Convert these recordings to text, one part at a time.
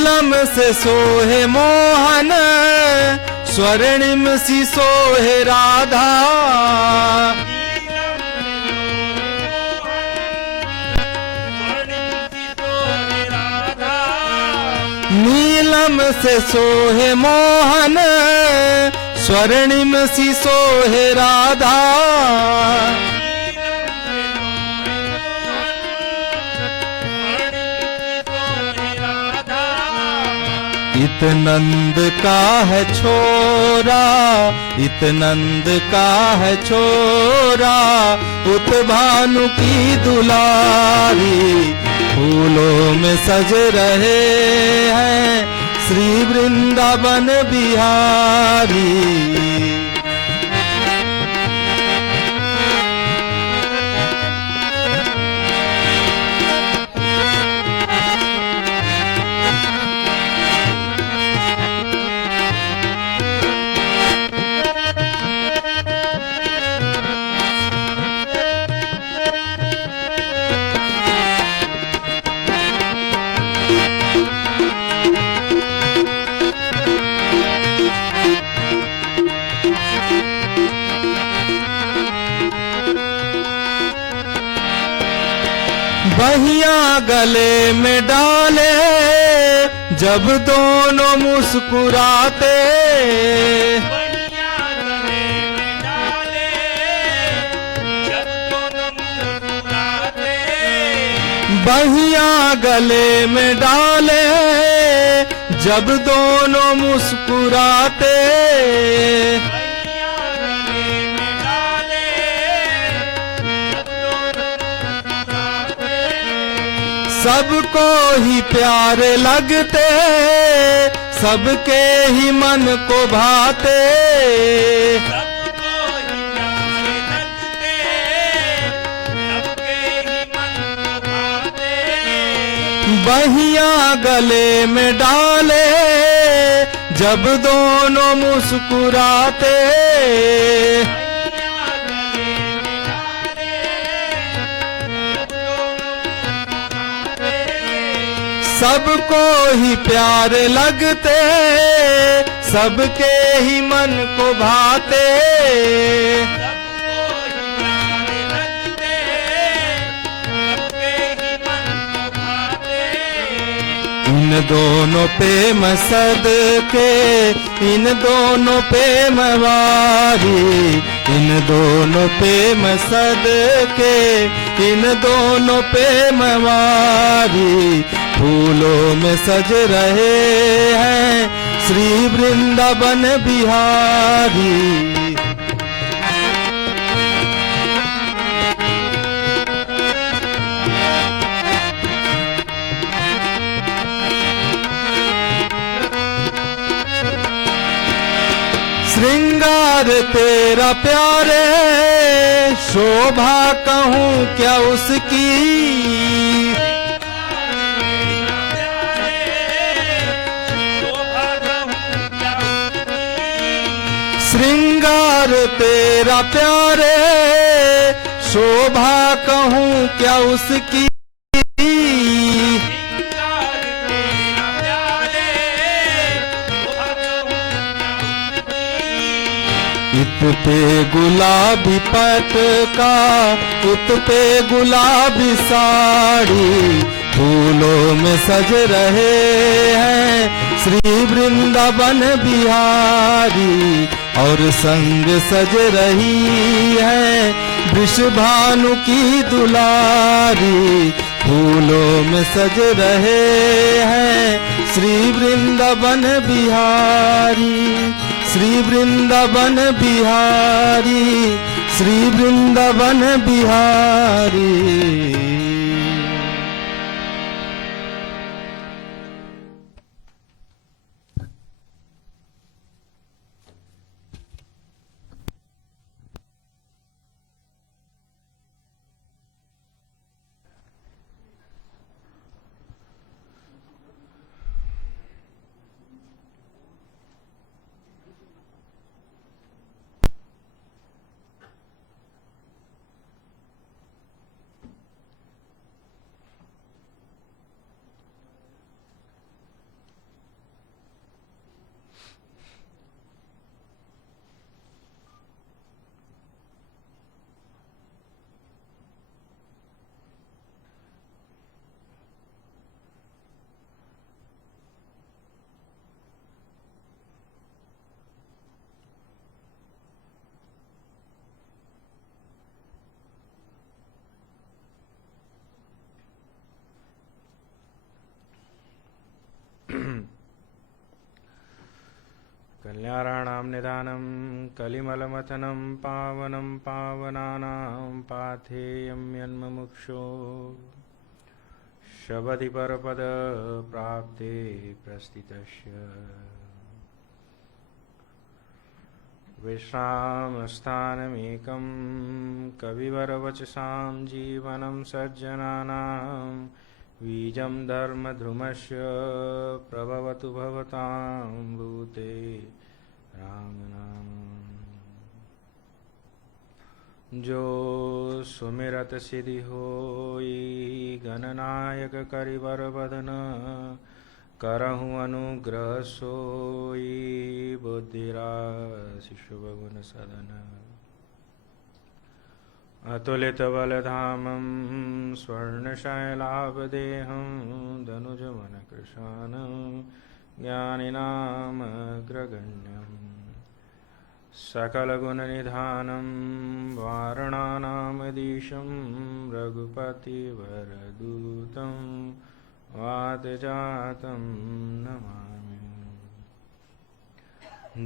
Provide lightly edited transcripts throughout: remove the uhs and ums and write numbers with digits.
नीलम से सोहे मोहन, स्वर्णिम सी सोहे राधा। नीलम से सोहे मोहन, स्वर्णिम सी सोहे राधा। इत नंद का है छोरा, इत नंद का है छोरा, उत भानु की दुलारी। फूलों में सज रहे हैं श्री वृंदावन बिहारी। बहिया गले में डाले जब दोनों मुस्कुराते। बहिया गले में डाले जब दोनों मुस्कुराते। बहिया गले में डाले जब दोनों मुस्कुराते। सबको ही प्यारे लगते, सबके ही मन को भाते। सबको ही प्यारे लगते, सबके ही मन को भाते। बहिया गले में डाले जब दोनों मुस्कुराते। सबको ही प्यारे लगते, सबके ही मन को भाते। सबको ही प्यारे लगते, सबके ही मन को भाते। इन दोनों पे मसदके, इन दोनों पे मवारी। इन दोनों पे मसदके, इन दोनों पे मवारी। फूलों में सज रहे हैं श्री वृंदावन बिहारी। श्रृंगार तेरा प्यारे, शोभा कहूँ क्या उसकी। श्रृंगार तेरा प्यारे, शोभा कहूँ क्या उसकी। इत पे गुलाबी पटका, उत पे गुलाबी साड़ी। फूलों में सज रहे हैं श्री वृंदावन बिहारी। और संग सज रही है वृषभानु की दुलारी। फूलों में सज रहे हैं श्री वृंदावन बिहारी। श्री वृंदावन बिहारी, श्री वृंदावन बिहारी। कल्याणानां निदानं कलिमलमथनं पावनं पावनानां पाथेयं यन्मुमुक्षो शबदि परपदप्राप्ते प्रस्थितस्य विश्रामस्थानमेकं कविवरवचसां जीवनं सज्जनानां बीजं धर्मध्रुमस्य प्रभवतु भवतां भूते रामनाम। जो सुमिरत सिद्धि होई गणनायक करिवर बदन करहु अनुग्रह सोई बुद्धिराशि शुभ गुण सदन। अतुलित बलधामं स्वर्णशैलाभदेहं धनुजवन कृशानं ज्ञानिनामग्रगण्यं सकलगुणनिधानं वारणानामधीशं रघुपतिवरदूतं वातजातं नमामि।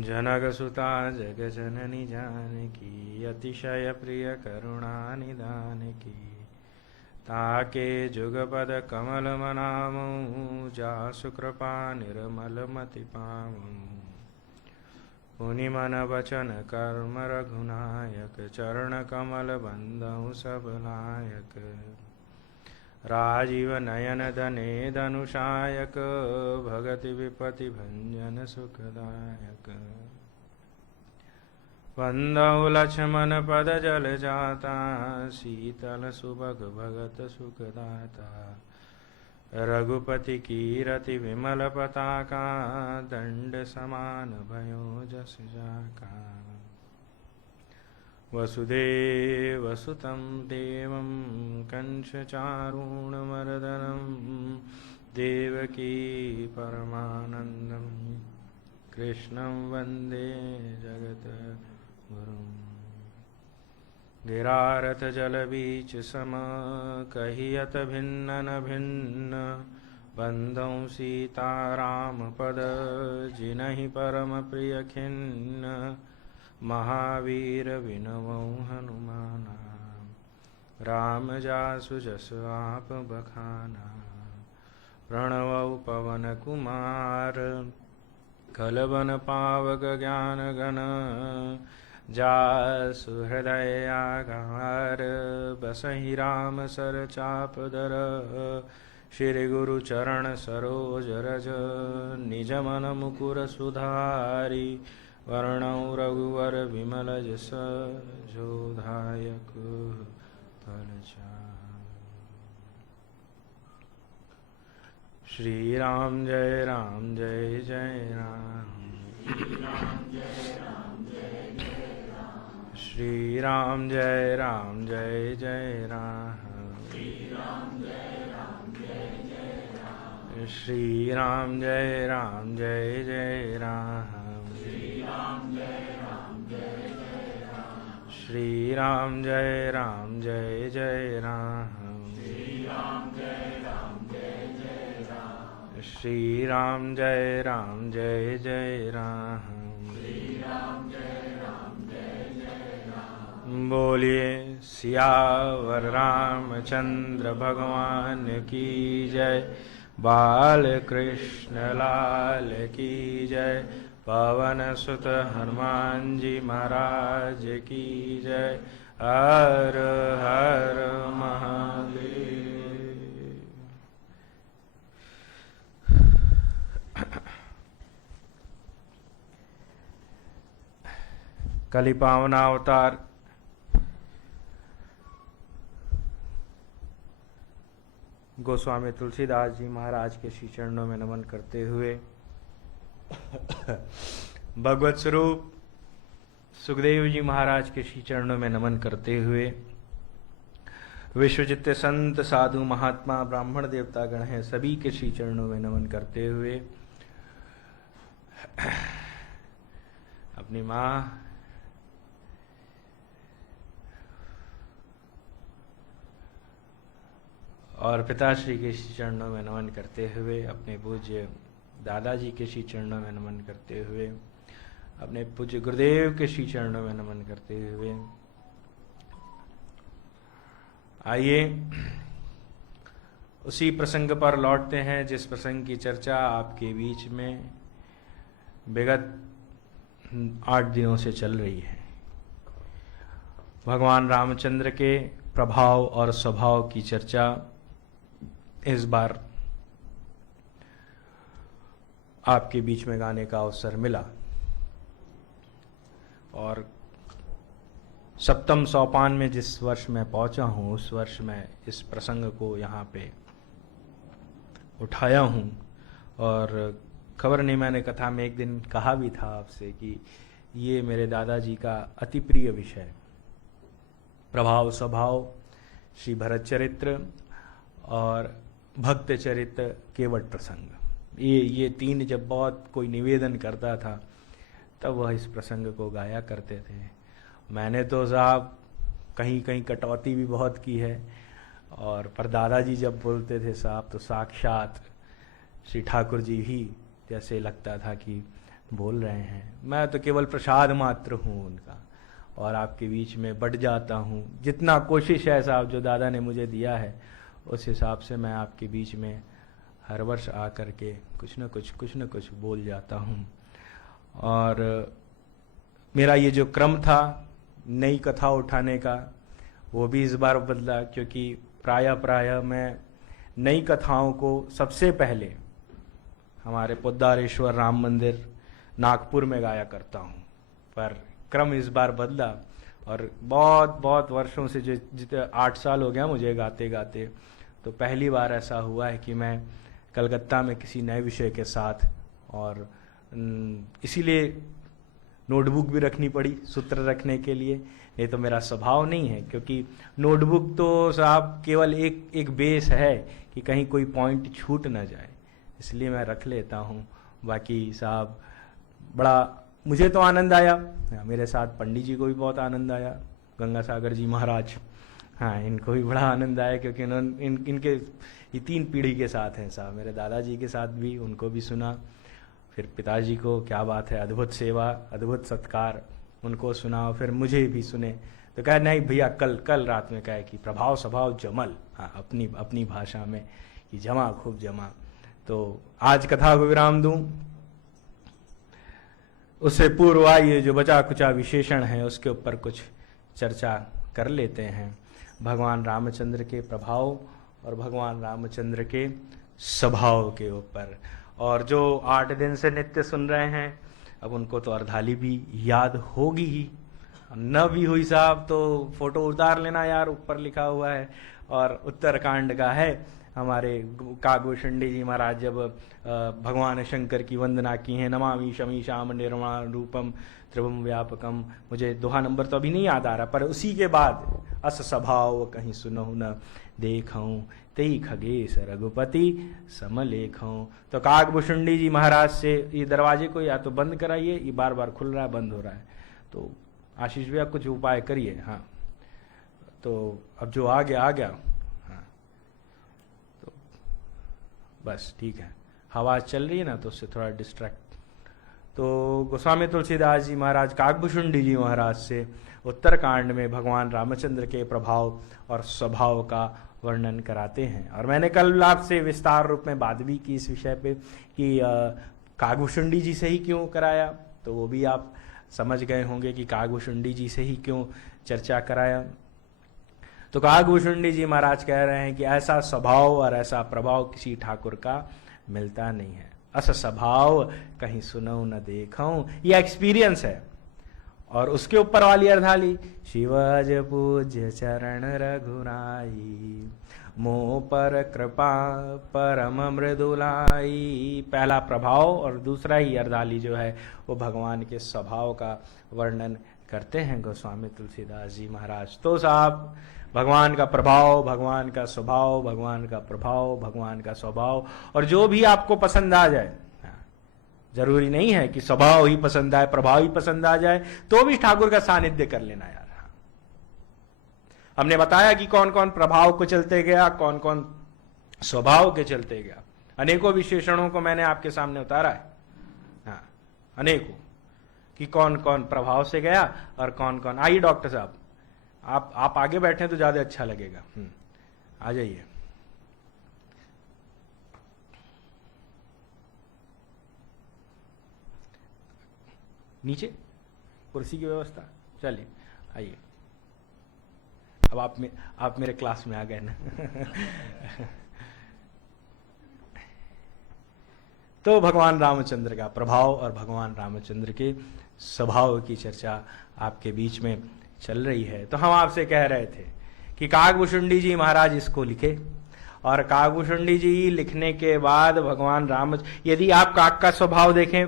जनकसुता जगजननी जानकी अतिशय प्रिय करुणा निदान की। ताके जुगपद कमल मनामो जासु कृपा निर्मल मति पामो। पुनि मन वचन कर्म रघुनायक चरण कमल बंधु सब लायक। राजीव नयन धने धनुषायक भगति विपति भंजन सुखदायक। वंदौ लक्ष्मण पद जल जाता शीतल सुभग भगत सुखदाता। रघुपति कीरति विमल पताका दंड समान भयो जस जाका। वसुदेवसुतं देवं कंसचारूणमर्दनं देवकी परमानन्दं कृष्णं वन्दे जगद्गुरुम्। गिरारत जल बीच सम कहियत भिन्न न भिन्न। बंधौ सीताराम पद जिनहि परम प्रिय खिन्न। महावीर विनवौ हनुमाना राम जासु जस आप बखाना। प्रणवौ पवन कुमार खलबन पावक ज्ञान गण। जासु हृदय आगार बसहि राम सर चापदर। श्री गुरु चरण सरोज रज निज मन मुकुर सुधारी। वर्णौ रघुवर विमल जस जोधायक फलचारि। श्री राम जय जय राम। श्री राम जय जय राम। श्री राम जय जय राम। श्री राम जय जय राम। श्री राम जय जय राम। बोलिए सियावर रामचंद्र भगवान की जय। बाल कृष्ण लाल की जय। पवन सुत हनुमान जी महाराज की जय। हर हर महादेव। कलि पावना अवतार गोस्वामी तुलसीदास जी महाराज के श्री चरणों में नमन करते हुए भगवत स्वरूप सुखदेव जी महाराज के श्री चरणों में नमन करते हुए विश्वचित्त संत साधु महात्मा ब्राह्मण देवता गण हैं सभी के श्री चरणों में नमन करते हुए अपनी माँ और पिताश्री के चरणों में नमन करते हुए अपने पूज्य दादाजी के श्री चरणों में नमन करते हुए, अपने पूज्य गुरुदेव के श्री चरणों में नमन करते हुए आइए उसी प्रसंग पर लौटते हैं जिस प्रसंग की चर्चा आपके बीच में विगत 8 दिनों से चल रही है। भगवान रामचंद्र के प्रभाव और स्वभाव की चर्चा इस बार आपके बीच में गाने का अवसर मिला और सप्तम सोपान में जिस वर्ष मैं पहुंचा हूं उस वर्ष मैं इस प्रसंग को यहाँ पे उठाया हूं। और खबर नहीं, मैंने कथा में एक दिन कहा भी था आपसे कि ये मेरे दादाजी का अति प्रिय विषय, प्रभाव स्वभाव, श्री भरत चरित्र और भक्त चरित्र, केवट प्रसंग। ये 3 जब बहुत कोई निवेदन करता था तब वह इस प्रसंग को गाया करते थे। मैंने तो साहब कहीं कहीं कटौती भी बहुत की है, और पर दादाजी जब बोलते थे साहब तो साक्षात श्री ठाकुर जी ही जैसे लगता था कि बोल रहे हैं। मैं तो केवल प्रसाद मात्र हूँ उनका, और आपके बीच में बढ़ जाता हूँ। जितना कोशिश है साहब जो दादा ने मुझे दिया है उस हिसाब से मैं आपके बीच में हर वर्ष आकर के कुछ न कुछ बोल जाता हूँ। और मेरा ये जो क्रम था नई कथा उठाने का वो भी इस बार बदला, क्योंकि प्रायः मैं नई कथाओं को सबसे पहले हमारे पोद्दारेश्वर राम मंदिर नागपुर में गाया करता हूँ, पर क्रम इस बार बदला। और बहुत वर्षों से जो जितने 8 साल हो गया मुझे गाते गाते, तो पहली बार ऐसा हुआ है कि मैं कलकत्ता में किसी नए विषय के साथ, और इसीलिए नोटबुक भी रखनी पड़ी सूत्र रखने के लिए। ये तो मेरा स्वभाव नहीं है, क्योंकि नोटबुक तो साहब केवल एक बेस है कि कहीं कोई पॉइंट छूट ना जाए, इसलिए मैं रख लेता हूँ। बाकी साहब बड़ा मुझे तो आनंद आया, मेरे साथ पंडित जी को भी बहुत आनंद आया, गंगा सागर जी महाराज, हाँ इनको भी बड़ा आनंद आया, क्योंकि इन्होंने इनके ये 3 पीढ़ी के साथ हैं साहब। मेरे दादाजी के साथ भी, उनको भी सुना, फिर पिताजी को, क्या बात है, अद्भुत सेवा, अद्भुत सत्कार, उनको सुना, फिर मुझे भी सुने। तो कहा नहीं भैया, कल रात में कहा कि प्रभाव स्वभाव जमल, हाँ अपनी भाषा में कि जमा, खूब जमा। तो आज कथा को विराम दूं, उससे पूर्व आइए जो बचा कुचा विशेषण है उसके ऊपर कुछ चर्चा कर लेते हैं। भगवान रामचंद्र के प्रभाव और भगवान रामचंद्र के स्वभाव के ऊपर। और जो 8 दिन से नित्य सुन रहे हैं अब उनको तो अर्धाली भी याद होगी ही, न भी हुई साहब तो फोटो उतार लेना यार, ऊपर लिखा हुआ है। और उत्तरकांड का है, हमारे कागभूषणी जी महाराज जब भगवान शंकर की वंदना की है, नमामि शमीशाम निर्माण रूपम त्रिभुवन व्यापकम, मुझे दोहा नंबर तो अभी नहीं याद आ रहा, पर उसी के बाद अस स्वभाव कहीं सुनहु न देखऊं, तेई खगेश रघुपति समलेखऊं। तो कागभूषणी जी महाराज से ये दरवाजे को या तो बंद कराइए, ये बार बार खुल रहा है बंद हो रहा है, तो आशीष भैया कुछ उपाय करिए। हाँ तो अब जो आ गया हाँ तो बस ठीक है, हवा चल रही है ना तो उससे थोड़ा डिस्ट्रैक्ट। तो गोस्वामी तुलसीदास जी महाराज कागभूषणी जी महाराज से उत्तरकांड में भगवान रामचंद्र के प्रभाव और स्वभाव का वर्णन कराते हैं। और मैंने कल आपसे विस्तार रूप में बात भी की इस विषय पे कि कागभूषणी जी से ही क्यों कराया, तो वो भी आप समझ गए होंगे कि कागभूषणी जी से ही क्यों चर्चा कराया। तो कागभूषणी जी महाराज कह रहे हैं कि ऐसा स्वभाव और ऐसा प्रभाव किसी ठाकुर का मिलता नहीं है। अस स्वभाव कहीं सुनऊं न देखऊं, ये एक्सपीरियंस है। और उसके ऊपर वाली अर्धाली, शिवज पूज्य चरण रघुराई, मोह पर कृपा परम मृदुलाई। पहला प्रभाव और दूसरा ही अर्धाली जो है वो भगवान के स्वभाव का वर्णन करते हैं गोस्वामी तुलसीदास जी महाराज। तो साहब भगवान का प्रभाव, भगवान का स्वभाव, भगवान का प्रभाव, भगवान का स्वभाव, और जो भी आपको पसंद आ जाए, जरूरी नहीं है कि स्वभाव ही पसंद आए, प्रभाव ही पसंद आ जाए, तो भी ठाकुर का सानिध्य कर लेना यार। हमने बताया कि कौन कौन प्रभाव को चलते गया, कौन कौन स्वभाव के चलते गया। अनेकों विशेषणों को मैंने आपके सामने उतारा है, हाँ, अनेकों, कि कौन कौन प्रभाव से गया और कौन कौन। आइए डॉक्टर साहब, आप आगे बैठे तो ज्यादा अच्छा लगेगा। आ जाइए। नीचे कुर्सी की व्यवस्था, चलिए आइए। अब आप मेरे क्लास में आ गए ना। तो भगवान रामचंद्र का प्रभाव और भगवान रामचंद्र के स्वभाव की चर्चा आपके बीच में चल रही है। तो हम आपसे कह रहे थे कि काकभूषुंडी जी महाराज इसको लिखे, और काकभूषुंडी जी लिखने के बाद भगवान राम, यदि आप काक का स्वभाव देखें,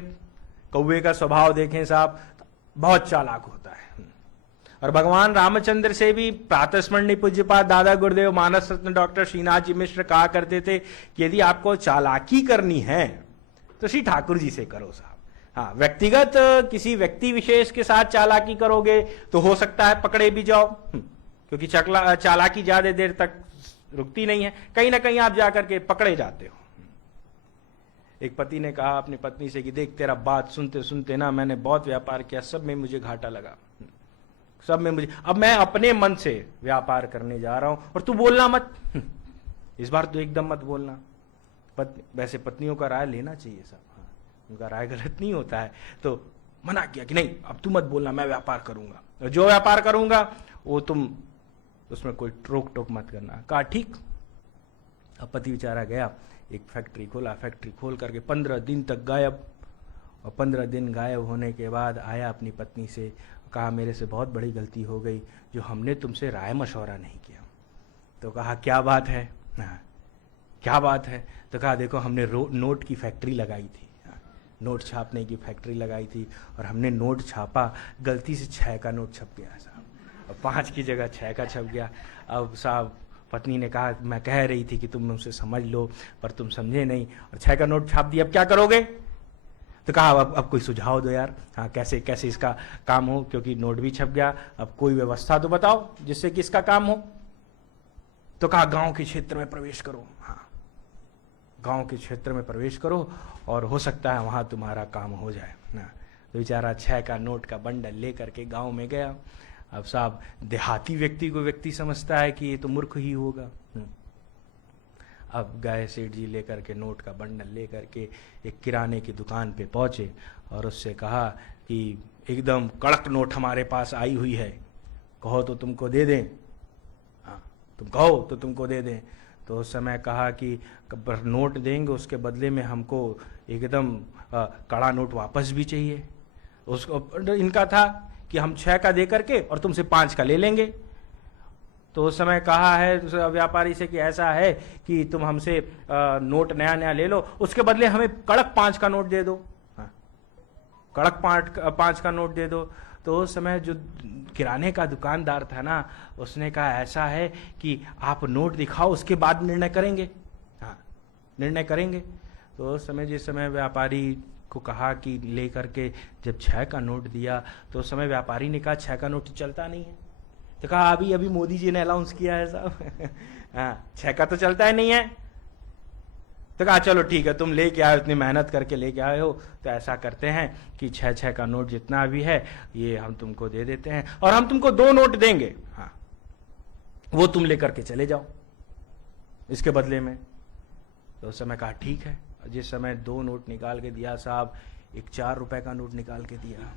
कौवे का स्वभाव देखें साहब, तो बहुत चालाक होता है। और भगवान रामचंद्र से भी प्रातस्मरणीय पूज्यपाद दादा गुरुदेव मानस रत्न डॉक्टर श्रीनाथ जी मिश्र कहा करते थे कि यदि आपको चालाकी करनी है तो श्री ठाकुर जी से करो साहब। हाँ, व्यक्तिगत किसी व्यक्ति विशेष के साथ चालाकी करोगे तो हो सकता है पकड़े भी जाओ, क्योंकि चालाकी ज्यादा देर तक रुकती नहीं है, कहीं ना कहीं आप जाकर के पकड़े जाते हो। एक पति ने कहा अपनी पत्नी से कि देख, तेरा बात सुनते सुनते ना मैंने बहुत व्यापार किया, सब में मुझे घाटा लगा, सब में मुझे, अब मैं अपने मन से व्यापार करने जा रहा हूं और तू बोलना मत, इस बार तो एकदम मत बोलना। वैसे पत्नियों का राय लेना चाहिए सब, हाँ, उनका राय गलत नहीं होता है। तो मना किया कि नहीं, अब तू मत बोलना, मैं व्यापार करूंगा, और जो व्यापार करूंगा वो तुम उसमें कोई रोक टोक मत करना। कहा ठीक। अब पति बेचारा गया, एक फैक्ट्री खोला, फैक्ट्री खोल करके 15 दिन तक गायब, और 15 दिन गायब होने के बाद आया अपनी पत्नी से, कहा मेरे से बहुत बड़ी गलती हो गई जो हमने तुमसे राय मशवरा नहीं किया। तो कहा क्या बात है, हाँ क्या बात है। तो कहा देखो, हमने नोट की फैक्ट्री लगाई थी, हाँ, नोट छापने की फैक्ट्री लगाई थी, और हमने नोट छापा, गलती से 6 का नोट छप गया साहब, और 5 की जगह 6 का छप गया। अब साहब पत्नी ने कहा मैं कह रही थी कि तुम मुझसे समझ लो, पर तुम समझे नहीं, और 6 का नोट छाप दिया, अब क्या करोगे। तो कहा अब कोई सुझाव दो यार, हाँ कैसे कैसे इसका काम हो, क्योंकि नोट भी छप गया, अब कोई व्यवस्था तो बताओ जिससे कि इसका काम हो। तो कहा गांव के क्षेत्र में प्रवेश करो, हाँ गांव के क्षेत्र में प्रवेश करो और हो सकता है वहां तुम्हारा काम हो जाए ना। तो बेचारा 6 का नोट का बंडल लेकर के गांव में गया। अब साहब देहाती व्यक्ति को व्यक्ति समझता है कि ये तो मूर्ख ही होगा। अब गए सेठ जी लेकर के नोट का बंडल लेकर के एक किराने की दुकान पे पहुंचे और उससे कहा कि एकदम कड़क नोट हमारे पास आई हुई है, कहो तो तुमको दे दें, हाँ तुम कहो तो तुमको दे दें। तो उस समय कहा कि नोट देंगे, उसके बदले में हमको एकदम कड़ा नोट वापस भी चाहिए। उसको इनका था कि हम 6 का दे करके और तुमसे 5 का ले लेंगे। तो उस समय कहा है व्यापारी से कि ऐसा है कि तुम हमसे नोट नया नया ले लो, उसके बदले हमें कड़क 5 का नोट दे दो, हाँ कड़क 5 का नोट दे दो। तो उस समय जो किराने का दुकानदार था ना, उसने कहा ऐसा है कि आप नोट दिखाओ, उसके बाद निर्णय करेंगे, हाँ निर्णय करेंगे। तो उस समय जिस समय व्यापारी को कहा कि ले करके जब 6 का नोट दिया, तो उस समय व्यापारी ने कहा 6 का नोट चलता नहीं है। तो कहा अभी अभी मोदी जी ने अनाउंस किया है साहब, हाँ 6 का तो चलता ही नहीं है। तो कहा चलो ठीक है, तुम लेके आए, इतनी मेहनत करके लेके आए हो, तो ऐसा करते हैं कि 6 का नोट जितना भी है ये हम तुमको दे देते हैं, और हम तुमको 2 नोट देंगे, हाँ वो तुम लेकर के चले जाओ इसके बदले में। तो उस समय कहा ठीक है। जिस समय 2 नोट निकाल के दिया साहब, एक 4 रुपए का नोट निकाल के दिया।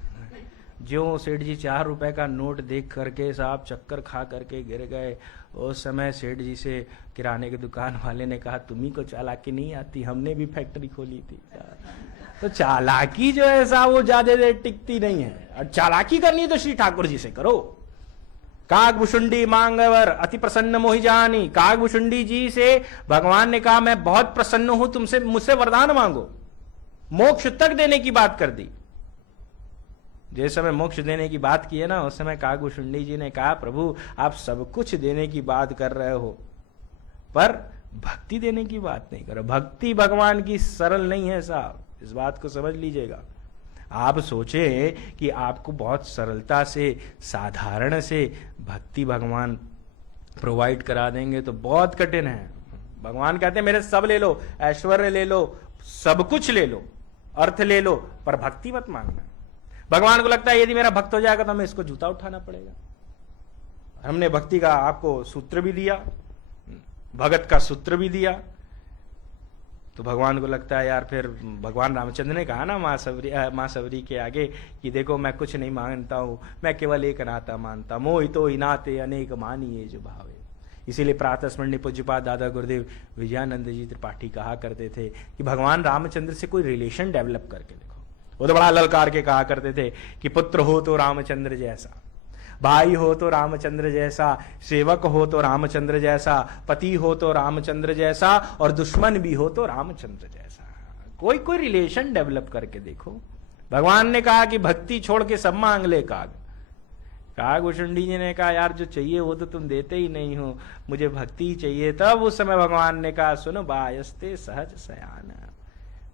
जो सेठ जी 4 रुपए का नोट देख करके साहब चक्कर खा करके गिर गए। उस समय सेठ जी से किराने की दुकान वाले ने कहा तुम्ही को चालाकी नहीं आती, हमने भी फैक्ट्री खोली थी। तो चालाकी जो है साहब वो ज्यादा देर टिकती नहीं है, और चालाकी करनी है तो श्री ठाकुर जी से करो। काकभूषुंडी मांगवर अति प्रसन्न मोहि जानी, काकभूषुंडी जी से भगवान ने कहा मैं बहुत प्रसन्न हूं तुमसे, मुझसे वरदान मांगो। मोक्ष तक देने की बात कर दी। जिस समय मोक्ष देने की बात की है ना, उस समय काकभूषुंडी जी ने कहा प्रभु आप सब कुछ देने की बात कर रहे हो, पर भक्ति देने की बात नहीं करो। भक्ति भगवान की सरल नहीं है साहब, इस बात को समझ लीजिएगा। आप सोचे कि आपको बहुत सरलता से साधारण से भक्ति भगवान प्रोवाइड करा देंगे तो बहुत कठिन है, भगवान कहते हैं मेरे सब ले लो, ऐश्वर्य ले लो, सब कुछ ले लो, अर्थ ले लो, पर भक्ति मत मांगना। भगवान को लगता है यदि मेरा भक्त हो जाएगा तो हमें इसको जूता उठाना पड़ेगा। हमने भक्ति का आपको सूत्र भी दिया, भगत का सूत्र भी दिया, तो भगवान को लगता है यार, फिर भगवान रामचंद्र ने कहा ना माँ सबरी के आगे कि देखो मैं कुछ नहीं मांगता हूँ, मैं केवल एक नाता मानता, मोहि तो ही नाते अनेक मानिए जो भावे। इसीलिए प्रातः स्मरणीय पूज्यपाद दादा गुरुदेव विजयानंद जी त्रिपाठी कहा करते थे कि भगवान रामचंद्र से कोई रिलेशन डेवलप करके देखो। वो तो बड़ा ललकार के कहा करते थे कि पुत्र हो तो रामचंद्र जैसा, भाई हो तो रामचंद्र जैसा, सेवक हो तो रामचंद्र जैसा, पति हो तो रामचंद्र जैसा, और दुश्मन भी हो तो रामचंद्र जैसा। कोई रिलेशन डेवलप करके देखो। भगवान ने कहा कि भक्ति छोड़ के सब मांग ले काग। काग भुषुंडी जी ने कहा यार जो चाहिए वो तो तुम देते ही नहीं हो, मुझे भक्ति ही चाहिए। तब उस समय भगवान ने कहा सुनो बायस्ते सहज सयान,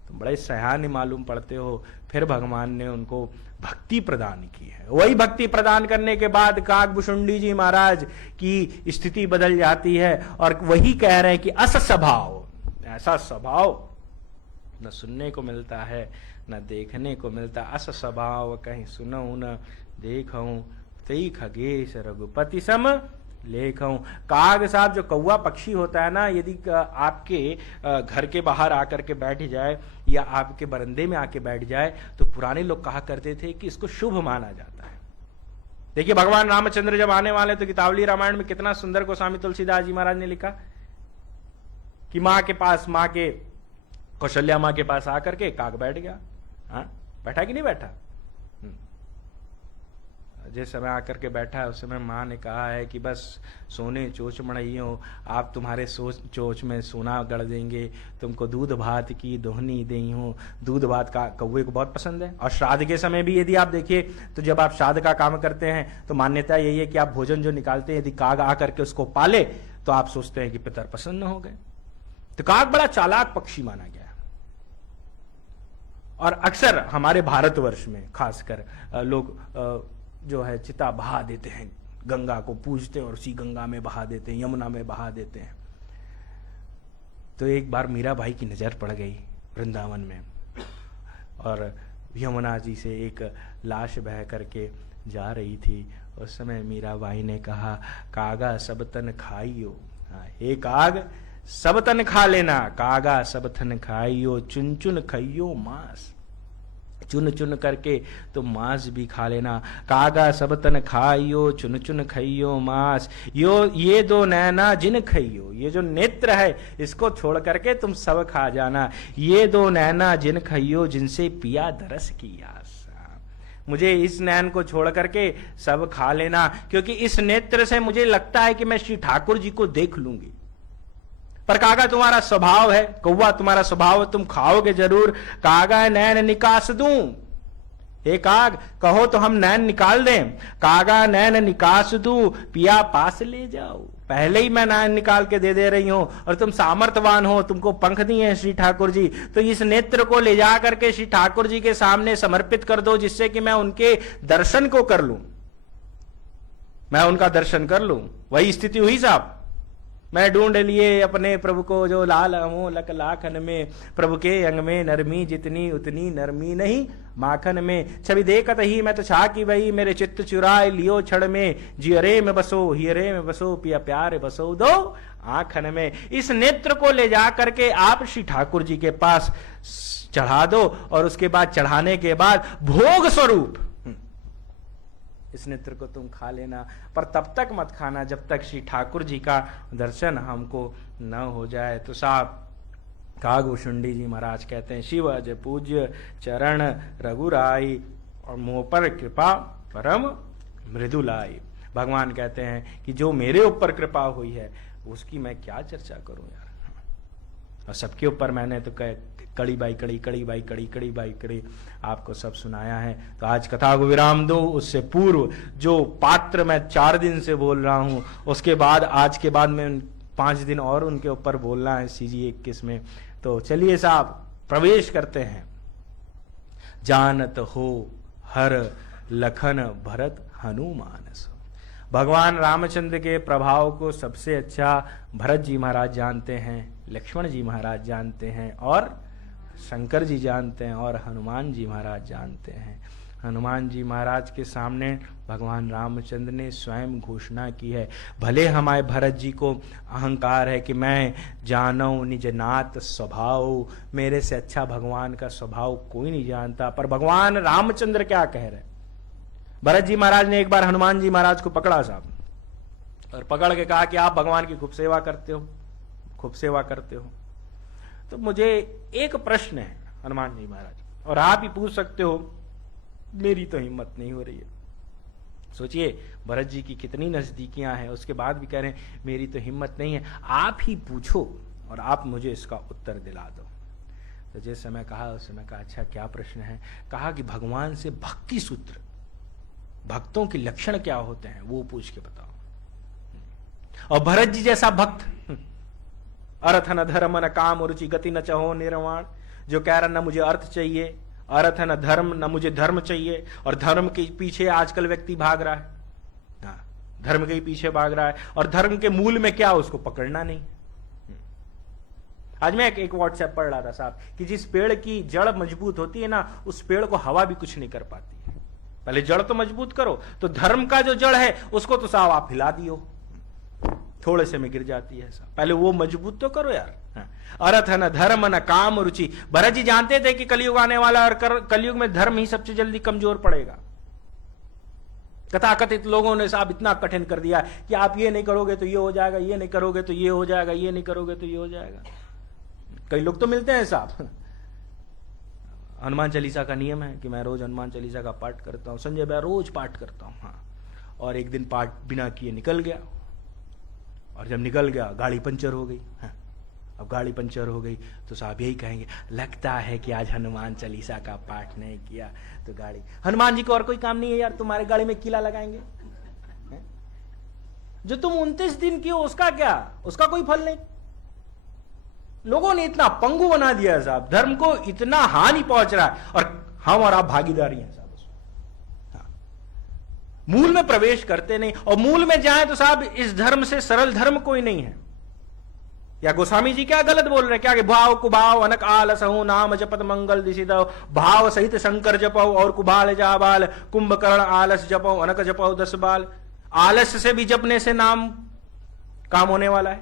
तुम बड़े सयान मालूम पड़ते हो। फिर भगवान ने उनको भक्ति प्रदान की है। वही भक्ति प्रदान करने के बाद काकभुषुंडी जी महाराज की स्थिति बदल जाती है और वही कह रहे हैं कि अस स्वभाव, ऐसा स्वभाव न सुनने को मिलता है न देखने को मिलता। अस स्वभाव कहीं सुनऊं न देखऊं, तई खगेश रघुपति सम लेखऊं। काग साहब जो कौवा पक्षी होता है ना, यदि आपके घर के बाहर आकर के बैठ जाए या आपके बरंदे में आके बैठ जाए तो पुराने लोग कहा करते थे कि इसको शुभ माना जाता है। देखिए भगवान रामचंद्र जब आने वाले तो गीतावली रामायण में कितना सुंदर गोस्वामी तुलसीदास जी महाराज ने लिखा कि माँ के पास, माँ के कौशल्या माँ के पास आकर के काग बैठ गया। हाँ, बैठा कि नहीं बैठा? जिस समय आकर के बैठा है उस समय माँ ने कहा है कि बस सोने चोच मड़इयों, आप तुम्हारे चोच में सोना गढ़ देंगे, तुमको दूध भात की दोहनी देई हूँ। दूध भात का कौवे को बहुत पसंद है। और श्राद्ध के समय भी यदि आप देखिए तो जब आप श्राद्ध का काम करते हैं तो मान्यता यही है कि आप भोजन जो निकालते हैं यदि काग आकर के उसको पाले तो आप सोचते हैं कि पितर प्रसन्न हो गए। तो काग बड़ा चालाक पक्षी माना गया। और अक्सर हमारे भारतवर्ष में खासकर लोग जो है चिता बहा देते हैं, गंगा को पूजते हैं और उसी गंगा में बहा देते हैं, यमुना में बहा देते हैं। तो एक बार मीराबाई की नजर पड़ गई वृंदावन में और यमुना जी से एक लाश बह करके जा रही थी। उस समय मीराबाई ने कहा कागा सब तन खाइयो, हे काग सब तन खा लेना, कागा सब तन खाइयो, चुन चुन खइयो मांस, चुन चुन करके तो मांस भी खा लेना। कागा सब तन खाइयो, चुन चुन खइयो मांस, ये दो नैना जिन खइयो, ये जो नेत्र है इसको छोड़ करके तुम सब खा जाना। ये दो नैना जिन खइयो, जिनसे पिया दरस की आस, मुझे इस नैन को छोड़ करके सब खा लेना, क्योंकि इस नेत्र से मुझे लगता है कि मैं श्री ठाकुर जी को देख लूंगी। पर कागा तुम्हारा स्वभाव है, कौवा तुम्हारा स्वभाव है, तुम खाओगे जरूर। कागा नैन निकास दूं, हे काग कहो तो हम नैन निकाल दें। कागा नैन निकास दूं, पिया पास ले जाओ, पहले ही मैं नैन निकाल के दे रही हूं और तुम सामर्थ्यवान हो, तुमको पंख दिए हैं श्री ठाकुर जी, तो इस नेत्र को ले जा करके श्री ठाकुर जी के सामने समर्पित कर दो, जिससे कि मैं उनके दर्शन को कर लूं, मैं उनका दर्शन कर लूं। वही स्थिति हुई साहब। मैं ढूंढ लिए अपने प्रभु को जो लाल अमोलक लाखन में, प्रभु के अंग में नरमी जितनी उतनी नरमी नहीं माखन में। छवि देखत ही मैं तो छा की वही, मेरे चित्त चुराए लियो क्षण में, जियरे में बसो हियरे में बसो, पिया प्यार बसो दो आंखन में। इस नेत्र को ले जा करके आप श्री ठाकुर जी के पास चढ़ा दो और उसके बाद चढ़ाने के बाद भोग स्वरूप इस नेत्र को तुम खा लेना, पर तब तक मत खाना जब तक श्री ठाकुर जी का दर्शन हमको न हो जाए। तो साहब काकभुषुंडी जी महाराज कहते हैं शिव अज पूज्य चरण रघुराई और मोह पर कृपा परम मृदुलाई। भगवान कहते हैं कि जो मेरे ऊपर कृपा हुई है उसकी मैं क्या चर्चा करूं यार, और सबके ऊपर मैंने तो कड़ी बाई कड़ी, कड़ी बाई कड़ी, कड़ी बाई कड़ी आपको सब सुनाया है। तो आज कथा को विराम दो। उससे पूर्व जो पात्र मैं 4 दिन से बोल रहा हूं, उसके बाद आज के बाद में 5 दिन और उनके ऊपर बोलना है CG 21 में। तो चलिए साहब प्रवेश करते हैं। जानत हो हर लखन भरत हनुमान सो, भगवान रामचंद्र के प्रभाव को सबसे अच्छा भरत जी महाराज जानते हैं, लक्ष्मण जी महाराज जानते हैं, और शंकर जी जानते हैं, और हनुमान जी महाराज जानते हैं। हनुमान जी महाराज के सामने भगवान रामचंद्र ने स्वयं घोषणा की है, भले हमारे भरत जी को अहंकार है कि मैं जानऊं निज नाथ स्वभाव, मेरे से अच्छा भगवान का स्वभाव कोई नहीं जानता, पर भगवान रामचंद्र क्या कह रहे। भरत जी महाराज ने एक बार हनुमान जी महाराज को पकड़ा साहब, और पकड़ के कहा कि आप भगवान की खूब सेवा करते हो, खूब सेवा करते हो, तो मुझे एक प्रश्न है हनुमान जी महाराज, और आप ही पूछ सकते हो, मेरी तो हिम्मत नहीं हो रही है। सोचिए भरत जी की कितनी नजदीकियां हैं, उसके बाद भी कह रहे हैं मेरी तो हिम्मत नहीं है, आप ही पूछो और आप मुझे इसका उत्तर दिला दो। तो जिस समय कहा उस समय कहा अच्छा क्या प्रश्न है। कहा कि भगवान से भक्ति सूत्र, भक्तों के लक्षण क्या होते हैं वो पूछ के बताओ। और भरत जी जैसा भक्त, अर्थ न धर्म न काम रुचि गति न चहो निर्वाण, जो कह रहा न मुझे अर्थ चाहिए, अर्थ न धर्म, न मुझे धर्म चाहिए, और धर्म के पीछे आजकल व्यक्ति भाग रहा है। हाँ, धर्म के पीछे भाग रहा है, और धर्म के मूल में क्या उसको पकड़ना नहीं। आज मैं एक व्हाट्सएप पढ़ रहा था साहब कि जिस पेड़ की जड़ मजबूत होती है ना, उस पेड़ को हवा भी कुछ नहीं कर पाती है। पहले जड़ तो मजबूत करो। तो धर्म का जो जड़ है उसको तो साहब आप हिला दियो, थोड़े से में गिर जाती है साहब, पहले वो मजबूत तो करो यार। अर्थ न धर्म न काम रुचि। भरत जी जानते थे कि कलयुग आने वाला, और कलयुग में धर्म ही सबसे जल्दी कमजोर पड़ेगा। तथाकथित लोगों ने साहब इतना कठिन कर दिया कि आप ये नहीं करोगे तो ये हो जाएगा, ये नहीं करोगे तो ये हो जाएगा, ये नहीं करोगे तो ये हो जाएगा। कई लोग तो मिलते हैं साहब, हनुमान चालीसा का नियम है कि मैं रोज हनुमान चालीसा का पाठ करता हूं, संजय भाई रोज पाठ करता हूं। हाँ, और एक दिन पाठ बिना किए निकल गया, और जब निकल गया गाड़ी पंचर हो गई। हाँ, अब गाड़ी पंचर हो गई तो साहब यही कहेंगे लगता है कि आज हनुमान चालीसा का पाठ नहीं किया तो गाड़ी। हनुमान जी को और कोई काम नहीं है यार, तुम्हारे गाड़ी में कीला लगाएंगे। जो तुम 29 दिन किए उसका क्या, उसका कोई फल नहीं। लोगों ने इतना पंगु बना दिया है साहब, धर्म को इतना हानि पहुंच रहा है, और हम और आप भागीदारी हैं साहब। मूल में प्रवेश करते नहीं, और मूल में जाए तो साहब इस धर्म से सरल धर्म कोई नहीं है। या गोस्वामी जी क्या गलत बोल रहे, क्या कि भाव कुभाव अनक आलस हूं नाम जपत मंगल दिशिदो, भाव सहित शंकर जपो और कुभाल जाबाल, कुंभकर्ण आलस जपो अनक जपो 10 बाल। आलस से भी जपने से नाम काम होने वाला है,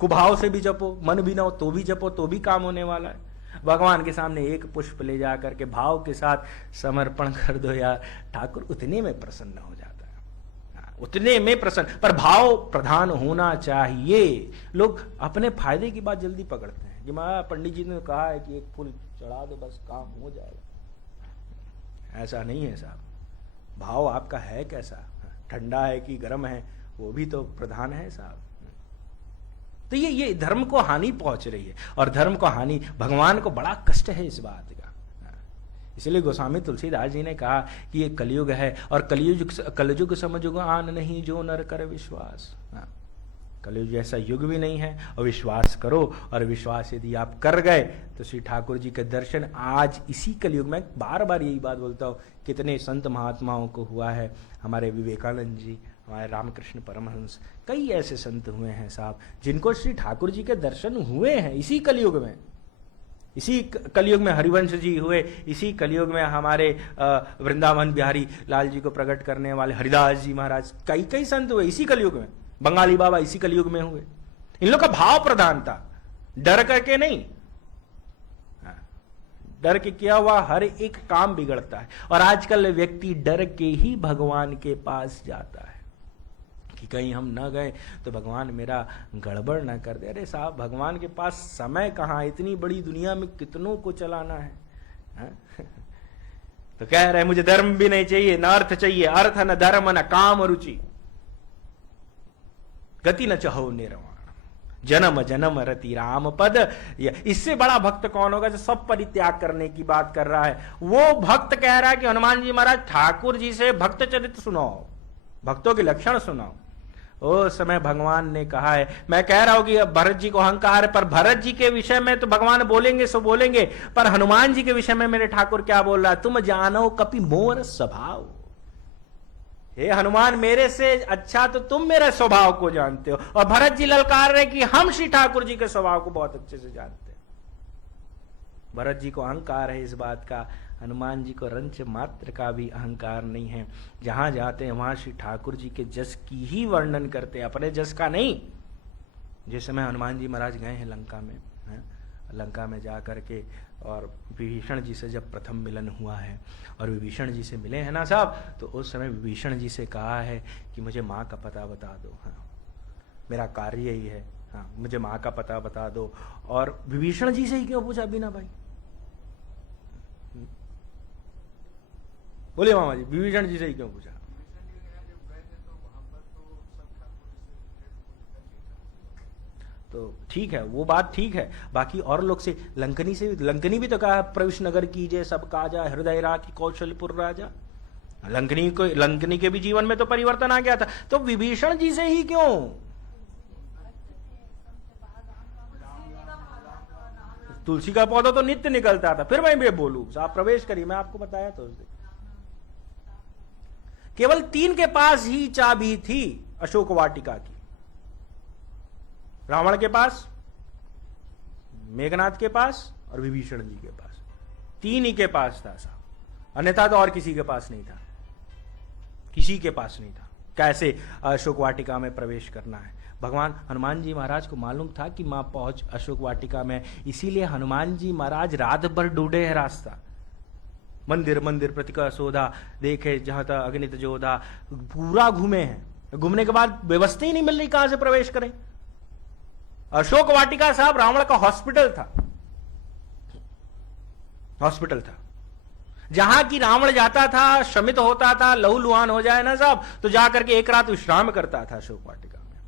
कुभाव से भी जपो, मन भी ना हो तो भी जपो तो भी काम होने वाला है। भगवान के सामने एक पुष्प ले जा करके भाव के साथ समर्पण कर दो यार, ठाकुर उतने में प्रसन्न हो जाता है, उतने में प्रसन्न। पर भाव प्रधान होना चाहिए। लोग अपने फायदे की बात जल्दी पकड़ते हैं कि मां पंडित जी ने कहा है कि एक फूल चढ़ा दो बस काम हो जाएगा। ऐसा नहीं है साहब, भाव आपका है कैसा, ठंडा है कि गर्म है वो भी तो प्रधान है साहब। तो ये धर्म को हानि पहुंच रही है, और धर्म को हानि, भगवान को बड़ा कष्ट है इस बात का। इसलिए गोस्वामी तुलसीदास जी ने कहा कि ये कलयुग है, और कलयुग समयुग आन नहीं जो नर कर विश्वास। कलयुग जैसा युग भी नहीं है, और विश्वास करो, और विश्वास यदि आप कर गए तो श्री ठाकुर जी के दर्शन आज इसी कलयुग में, बार बार यही बात बोलता हूँ, कितने संत महात्माओं को हुआ है। हमारे विवेकानंद जी, हमारे रामकृष्ण परमहंस, कई ऐसे संत हुए हैं साहब जिनको श्री ठाकुर जी के दर्शन हुए हैं इसी कलयुग में। इसी कलयुग में हरिवंश जी हुए, इसी कलयुग में हमारे वृंदावन बिहारी लाल जी को प्रकट करने वाले हरिदास जी महाराज, कई कई संत हुए इसी कलयुग में। बंगाली बाबा इसी कलयुग में हुए। इन लोग का भाव प्रधान था, डर करके नहीं। डर के किया हुआ हर एक काम बिगड़ता है, और आजकल व्यक्ति डर के ही भगवान के पास जाता है कि कहीं हम न गए तो भगवान मेरा गड़बड़ न कर दे। अरे साहब, भगवान के पास समय कहाँ, इतनी बड़ी दुनिया में कितनों को चलाना है। तो कह रहे मुझे धर्म भी नहीं चाहिए, न अर्थ चाहिए, अर्थ न धर्म न काम रुचि, गति न चाहो निर्वाण, जन्म जन्म रति राम पद। इससे बड़ा भक्त कौन होगा जो सब परित्याग करने की बात कर रहा है। वो भक्त कह रहा है कि हनुमान जी महाराज ठाकुर जी से भक्त चरित्र सुनाओ, भक्तों के लक्षण सुनाओ। उस समय भगवान ने कहा है, मैं कह रहा हूं कि भरत जी को अहंकार है, पर भरत जी के विषय में तो भगवान बोलेंगे सो बोलेंगे, पर हनुमान जी के विषय में मेरे ठाकुर क्या बोल रहा है, तुम जानो कपि मोर स्वभाव। हे हनुमान, मेरे से अच्छा तो तुम मेरे स्वभाव को जानते हो। और भरत जी ललकार रहे कि हम श्री ठाकुर जी के स्वभाव को बहुत अच्छे से जानते हैं। भरत जी को अहंकार है इस बात का, हनुमान जी को रंच मात्र का भी अहंकार नहीं है। जहां जाते हैं वहां श्री ठाकुर जी के जस की ही वर्णन करते हैं, अपने जस का नहीं। जिस समय हनुमान जी महाराज गए हैं लंका में, लंका में जा करके और विभीषण जी से जब प्रथम मिलन हुआ है और विभीषण जी से मिले हैं ना साहब, तो उस समय विभीषण जी से कहा है कि मुझे माँ का पता बता दो, हाँ मेरा कार्य यही है, हाँ मुझे माँ का पता बता दो। और विभीषण जी से ही क्यों पूछा बीना भाई? बोलिए मामा जी, विभीषण जी से ही क्यों पूछा? तो ठीक है, वो बात ठीक है। बाकी और लोग से, लंकनी भी तो कहा प्रविश नगर कीजिए सब काजा, हृदय राखी कौशलपुर राजा। लंकनी के भी जीवन में तो परिवर्तन आ गया था, तो विभीषण जी से ही क्यों? तुलसी का पौधा तो नित्य निकलता था। फिर मैं भी बोलूं, आप प्रवेश करिए, मैं आपको बताया तो उस दिन केवल 3 के पास ही चाबी थी अशोक वाटिका की। रावण के पास, मेघनाथ के पास और विभीषण जी के पास। 3 ही के पास था साहब, अन्यथा तो और किसी के पास नहीं था, किसी के पास नहीं था। कैसे अशोक वाटिका में प्रवेश करना है? भगवान हनुमान जी महाराज को मालूम था कि मां पहुंच अशोक वाटिका में, इसीलिए हनुमान जी महाराज रात भर ढूंढे है रास्ता। मंदिर मंदिर प्रतिका शोधा, देखे जहां तक अग्नित जोधा, पूरा घूमे हैं। घूमने के बाद व्यवस्था ही नहीं मिल रही कहां से प्रवेश करें। अशोक वाटिका साहब रावण का हॉस्पिटल था, हॉस्पिटल था जहां की रावण जाता था, श्रमित होता था, लहूलुहान हो जाए ना साहब, तो जाकर के एक रात विश्राम करता था अशोक वाटिका में।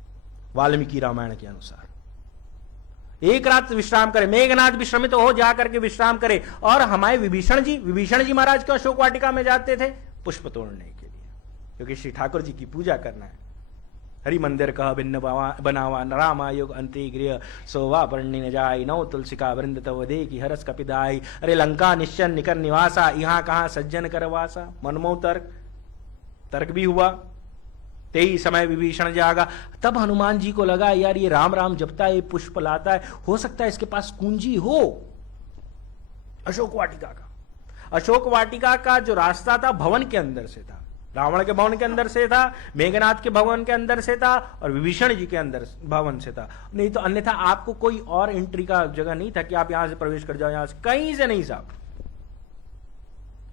वाल्मीकि रामायण के अनुसार एक रात विश्राम करे, मेघनाथ भी श्रमित हो जाकर के विश्राम करे। और हमारे विभीषण जी महाराज क्यों अशोक वाटिका में जाते थे? पुष्प तोड़ने के लिए, क्योंकि श्री ठाकुर जी की पूजा करना है। हरि मंदिर कह भिन्न बनावा, रामा योग अंति गृह सोवा पर्णी न जाय, नौ तुलसिका वृंद तव दे की हरस कपिदाई। अरे लंका निश्चन निकर निवासा, यहाँ कहाँ सज्जन करवासा। मनमो तर्क भी हुआ। तेई समय विभीषण जागा। तब हनुमान जी को लगा यार ये राम राम जपता है, पुष्प लाता है, हो सकता है इसके पास कुंजी हो अशोक वाटिका का। अशोक वाटिका का जो रास्ता था भवन के अंदर से था, रावण के भवन के अंदर से था, मेघनाथ के भवन के अंदर से था और विभीषण जी के अंदर भवन से था। नहीं तो अन्यथा आपको कोई और एंट्री का जगह नहीं था कि आप यहां से प्रवेश कर जाओ, यहां से कहीं से नहीं साहब।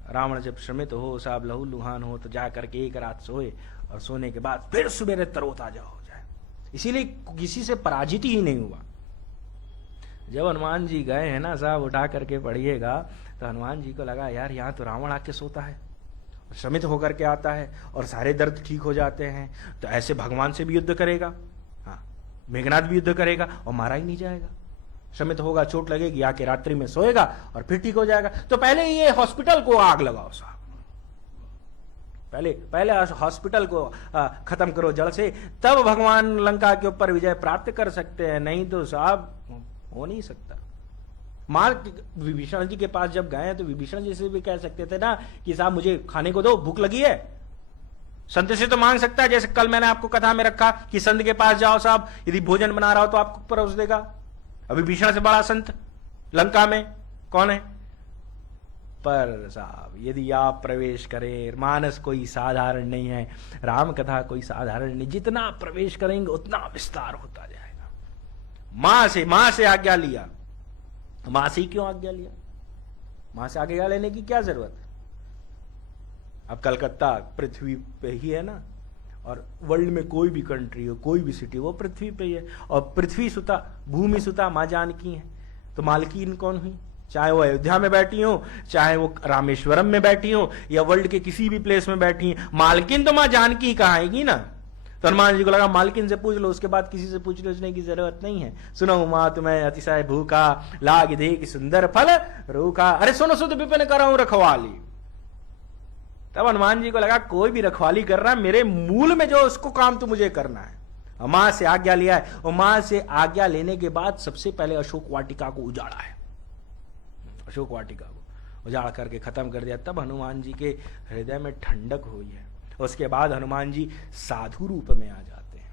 रावण जब श्रमित हो साहब, लहू लुहान हो, तो जाकर के एक रात सोए और सोने के बाद फिर सुबह तरोताजा हो जाए। इसीलिए किसी से पराजित ही नहीं हुआ। जब हनुमान जी गए हैं ना साहब, उठा करके पढ़िएगा, तो हनुमान जी को लगा यार यहाँ तो रावण आके सोता है, श्रमित होकर के आता है और सारे दर्द ठीक हो जाते हैं, तो ऐसे भगवान से भी युद्ध करेगा, हाँ मेघनाथ भी युद्ध करेगा और मारा ही नहीं जाएगा। श्रमित होगा, चोट लगेगी, आके रात्रि में सोएगा और फिर ठीक हो जाएगा। तो पहले ये हॉस्पिटल को आग लगाओ साहब, पहले हॉस्पिटल को खत्म करो जड़ से, तब भगवान लंका के ऊपर विजय प्राप्त कर सकते हैं। नहीं तो साहब हो नहीं सकता। मां विभीषण जी के पास जब गए तो विभीषण जी से भी कह सकते थे ना कि साहब मुझे खाने को दो, भूख लगी है। संत से तो मांग सकता है, जैसे कल मैंने आपको कथा में रखा कि संत के पास जाओ साहब, यदि भोजन बना रहा हो तो आपको परोस देगा। अभी विभीषण से बड़ा संत लंका में कौन है? पर साहब यदि आप प्रवेश करें, मानस कोई साधारण नहीं है, राम कथा कोई साधारण नहीं, जितना प्रवेश करेंगे उतना विस्तार होता जाएगा। मां से आज्ञा लिया, मां से ही क्यों आज्ञा लिया? मां से आज्ञा लेने की क्या जरूरत है? अब कलकत्ता पृथ्वी पे ही है ना, और वर्ल्ड में कोई भी कंट्री हो, कोई भी सिटी हो, वो पृथ्वी पे ही है। और पृथ्वी सुता भूमि सुता मां जानकी है, तो मालकिन कौन हुई? चाहे वो अयोध्या में बैठी हो, चाहे वो रामेश्वरम में बैठी हो, या वर्ल्ड के किसी भी प्लेस में बैठी है, मालकिन तो मां जानकी ही कहाएगी ना। तो हनुमान जी को लगा मालकिन से पूछ लो, उसके बाद किसी से पूछने की जरूरत नहीं है। सुनो मां तुम्हें अतिशय भूखा, लाग देख सुंदर फल रूखा। अरे सुनो सुध विपिन कराऊं रखवाली। तब हनुमान जी को लगा कोई भी रखवाली कर रहा है, मेरे मूल में जो उसको काम तो मुझे करना है। मां से आज्ञा लिया है, और मां से आज्ञा लेने के बाद सबसे पहले अशोक वाटिका को उजाड़ा है। अशोक वाटिका को उजाड़ करके खत्म कर दिया। तब हनुमान जी के हृदय में ठंडक हुई है। उसके बाद हनुमान जी साधु रूप में आ जाते हैं।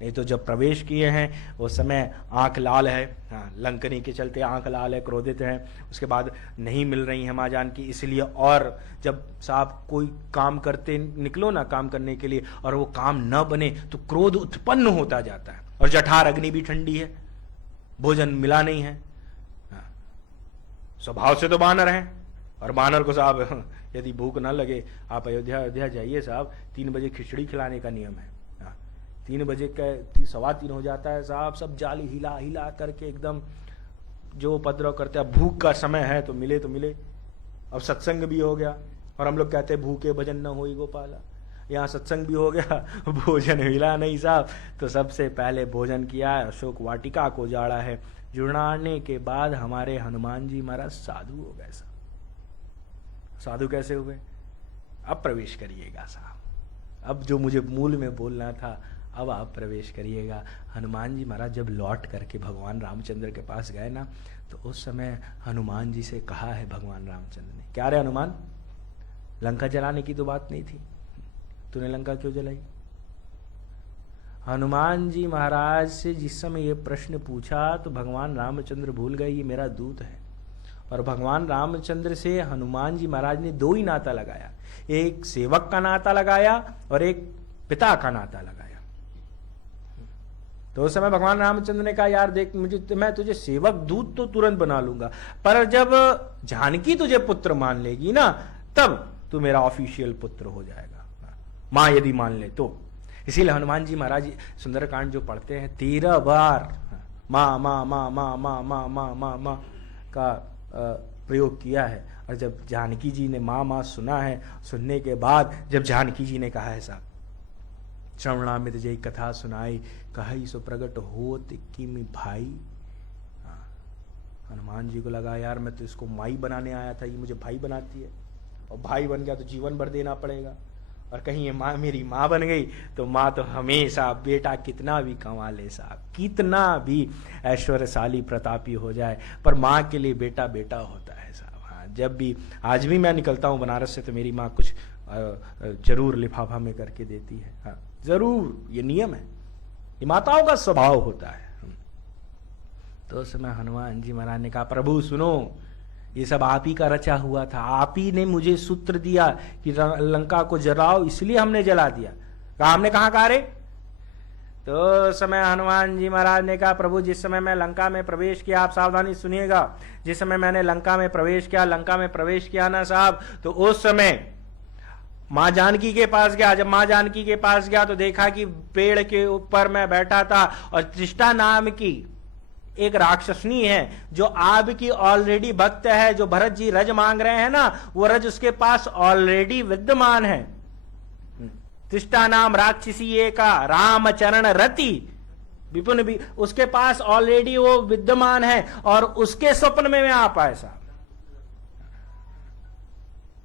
नहीं तो जब प्रवेश किए हैं उस समय आंख लाल है, हाँ, लंकनी के चलते आंख लाल है, क्रोधित हैं। उसके बाद नहीं मिल रही है माँ जानकी, इसलिए, और जब साहब कोई काम करते निकलो ना काम करने के लिए और वो काम न बने तो क्रोध उत्पन्न होता जाता है। और जठार अग्नि भी ठंडी है, भोजन मिला नहीं है। हाँ, स्वभाव से तो बानर हैं, और बानर को साहब यदि भूख ना लगे, आप अयोध्या जाइए साहब, 3 बजे खिचड़ी खिलाने का नियम है। 3 बजे का 3:15 हो जाता है साहब, सब जाली हिला हिला करके एकदम जो उपद्रव करते हैं। भूख का समय है तो मिले तो मिले। अब सत्संग भी हो गया, और हम लोग कहते हैं भूखे भजन न होई गोपाला। यहाँ सत्संग भी हो गया, भोजन मिला नहीं साहब, तो सबसे पहले भोजन किया है, अशोक वाटिका को जाड़ा है। जुड़ाने के बाद हमारे हनुमान जी महाराज साधु हो गए साहब। साधु कैसे हुए? अब प्रवेश करिएगा साहब, अब जो मुझे मूल में बोलना था अब आप प्रवेश करिएगा। हनुमान जी महाराज जब लौट करके भगवान रामचंद्र के पास गए ना, तो उस समय हनुमान जी से कहा है भगवान रामचंद्र ने, क्या रे हनुमान, लंका जलाने की तो बात नहीं थी, तूने लंका क्यों जलाई? हनुमान जी महाराज से जिस समय ये प्रश्न पूछा तो भगवान रामचंद्र भूल गए ये मेरा दूत है। और भगवान रामचंद्र से हनुमान जी महाराज ने 2 ही नाता लगाया, एक सेवक का नाता लगाया और एक पिता का नाता लगाया। तो उस समय भगवान रामचंद्र ने कहा, यार देख, मैं तुझे सेवक दूत तो तुरंत बना लूंगा, पर जब जानकी तुझे पुत्र मान लेगी ना, तब तू मेरा ऑफिशियल पुत्र हो जाएगा, मां यदि मान ले तो। इसीलिए हनुमान जी महाराज सुंदरकांड जो पढ़ते हैं 13 बार माँ माँ माँ माँ माँ माँ माँ माँ माँ का प्रयोग किया है। और जब जानकी जी ने माँ माँ सुना है, सुनने के बाद जब जानकी जी ने कहा है साहब, श्रवणामृत जय कथा सुनाई, कही सो प्रगट होत किमि भाई। हनुमान जी को लगा, यार मैं तो इसको माई बनाने आया था, ये मुझे भाई बनाती है, और भाई बन गया तो जीवन भर देना पड़ेगा, और कहीं ये माँ मेरी माँ बन गई तो माँ तो हमेशा, बेटा कितना भी कमा ले साहब, कितना भी ऐश्वर्यशाली प्रतापी हो जाए, पर माँ के लिए बेटा बेटा होता है साहब। हाँ, जब भी आज भी मैं निकलता हूँ बनारस से तो मेरी माँ कुछ जरूर लिफाफा में करके देती है। हाँ जरूर, ये नियम है, ये माताओं का स्वभाव होता है। तो उस समय हनुमान जी महाराज ने कहा, प्रभु सुनो, ये सब आप ही का रचा हुआ था, आप ही ने मुझे सूत्र दिया कि लंका को जलाओ, इसलिए हमने जला दिया। कहा हमने कहा कहा रे? तो समय हनुमान जी महाराज ने कहा, प्रभु जिस समय मैं लंका में प्रवेश किया, आप सावधानी सुनिएगा, जिस समय मैंने लंका में प्रवेश किया ना साहब, तो उस समय माँ जानकी के पास गया। जब माँ जानकी के पास गया तो देखा कि पेड़ के ऊपर मैं बैठा था, और त्रिष्टा नाम की एक राक्षसनी है जो आपकी ऑलरेडी भक्त है, जो भरत जी रज मांग रहे हैं ना, वो रज उसके पास ऑलरेडी विद्यमान है। त्रिष्टा नाम राक्षसी एका रामचरण रति विपुन भी, उसके पास ऑलरेडी वो विद्यमान है, और उसके स्वप्न में आ पाए साहब,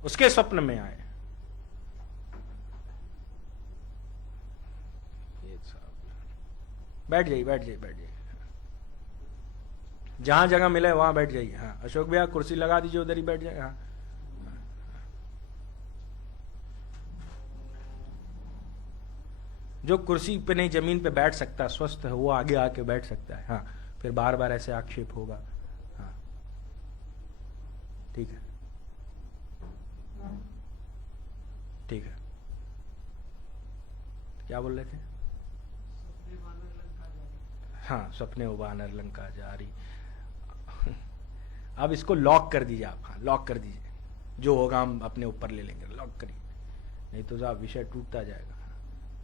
उसके स्वप्न में आए। बैठ जाइए, जहां जगह मिले वहां बैठ जाइए। हाँ अशोक भैया कुर्सी लगा दीजिए, उधर ही बैठ जाए। हाँ जो कुर्सी पे नहीं जमीन पे बैठ सकता, स्वस्थ है, वो आगे आके बैठ सकता है। हाँ फिर बार बार ऐसे आक्षेप होगा। हाँ ठीक है, ठीक है। क्या बोल रहे थे? हाँ, सपने उबानर लंका जारी। अब इसको लॉक कर दीजिए आप। हाँ लॉक कर दीजिए, जो होगा हम अपने ऊपर ले लेंगे। लॉक करिए, नहीं तो साहब विषय टूटता जाएगा।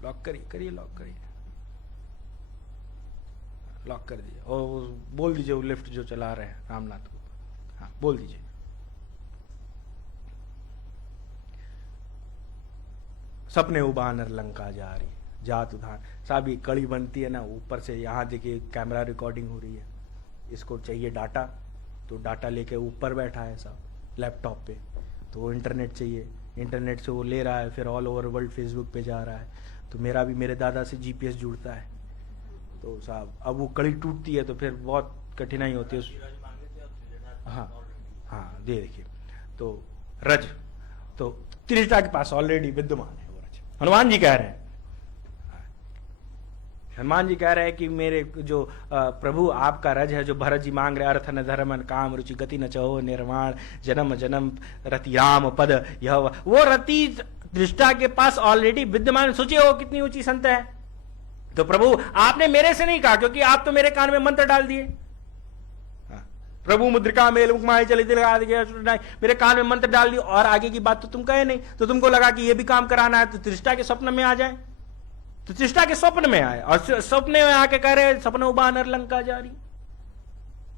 लॉक करिए, लॉक करिए, लॉक कर दीजिए। और बोल दीजिए वो लिफ्ट जो चला रहे हैं रामनाथ को, हाँ बोल दीजिए। सपने उबानर लंका जारी, जात उधार। साहब ये कड़ी बनती है ना, ऊपर से यहाँ देखिए कैमरा रिकॉर्डिंग हो रही है, इसको चाहिए डाटा, तो डाटा लेके ऊपर बैठा है साहब लैपटॉप पे, तो इंटरनेट चाहिए, इंटरनेट से वो ले रहा है, फिर ऑल ओवर वर्ल्ड फेसबुक पे जा रहा है। तो मेरा भी मेरे दादा से जीपीएस जुड़ता है, तो साहब अब वो कड़ी टूटती है तो फिर बहुत कठिनाई होती है। हाँ हाँ देखिए, तो रज तो त्रिजटा के पास ऑलरेडी विद्यमान है, हनुमान जी कह रहे हैं, हनुमान जी कह रहे हैं कि मेरे जो प्रभु आपका रज है, जो भरत जी मांग रहे अर्थ न धर्म न काम रुचि गति न चहो निर्माण जन्म जन्म रति राम पद यह वो रति दृष्टा के पास ऑलरेडी विद्यमान। सोचिए वो कितनी ऊंची संत है। तो प्रभु आपने मेरे से नहीं कहा, क्योंकि आप तो मेरे कान में मंत्र डाल दिए। प्रभु मुद्रिका मेल मुखमाय चले मेरे कान में मंत्र डाल दिए और आगे की बात तो तुम कहे नहीं। तो तुमको लगा कि ये भी काम कराना है, तो तृष्टा के स्वप्न में आ जाए। तो तृष्टा के स्वप्न में आए और स्वप्न में आके कह रहे सपनो बानर लंका जारी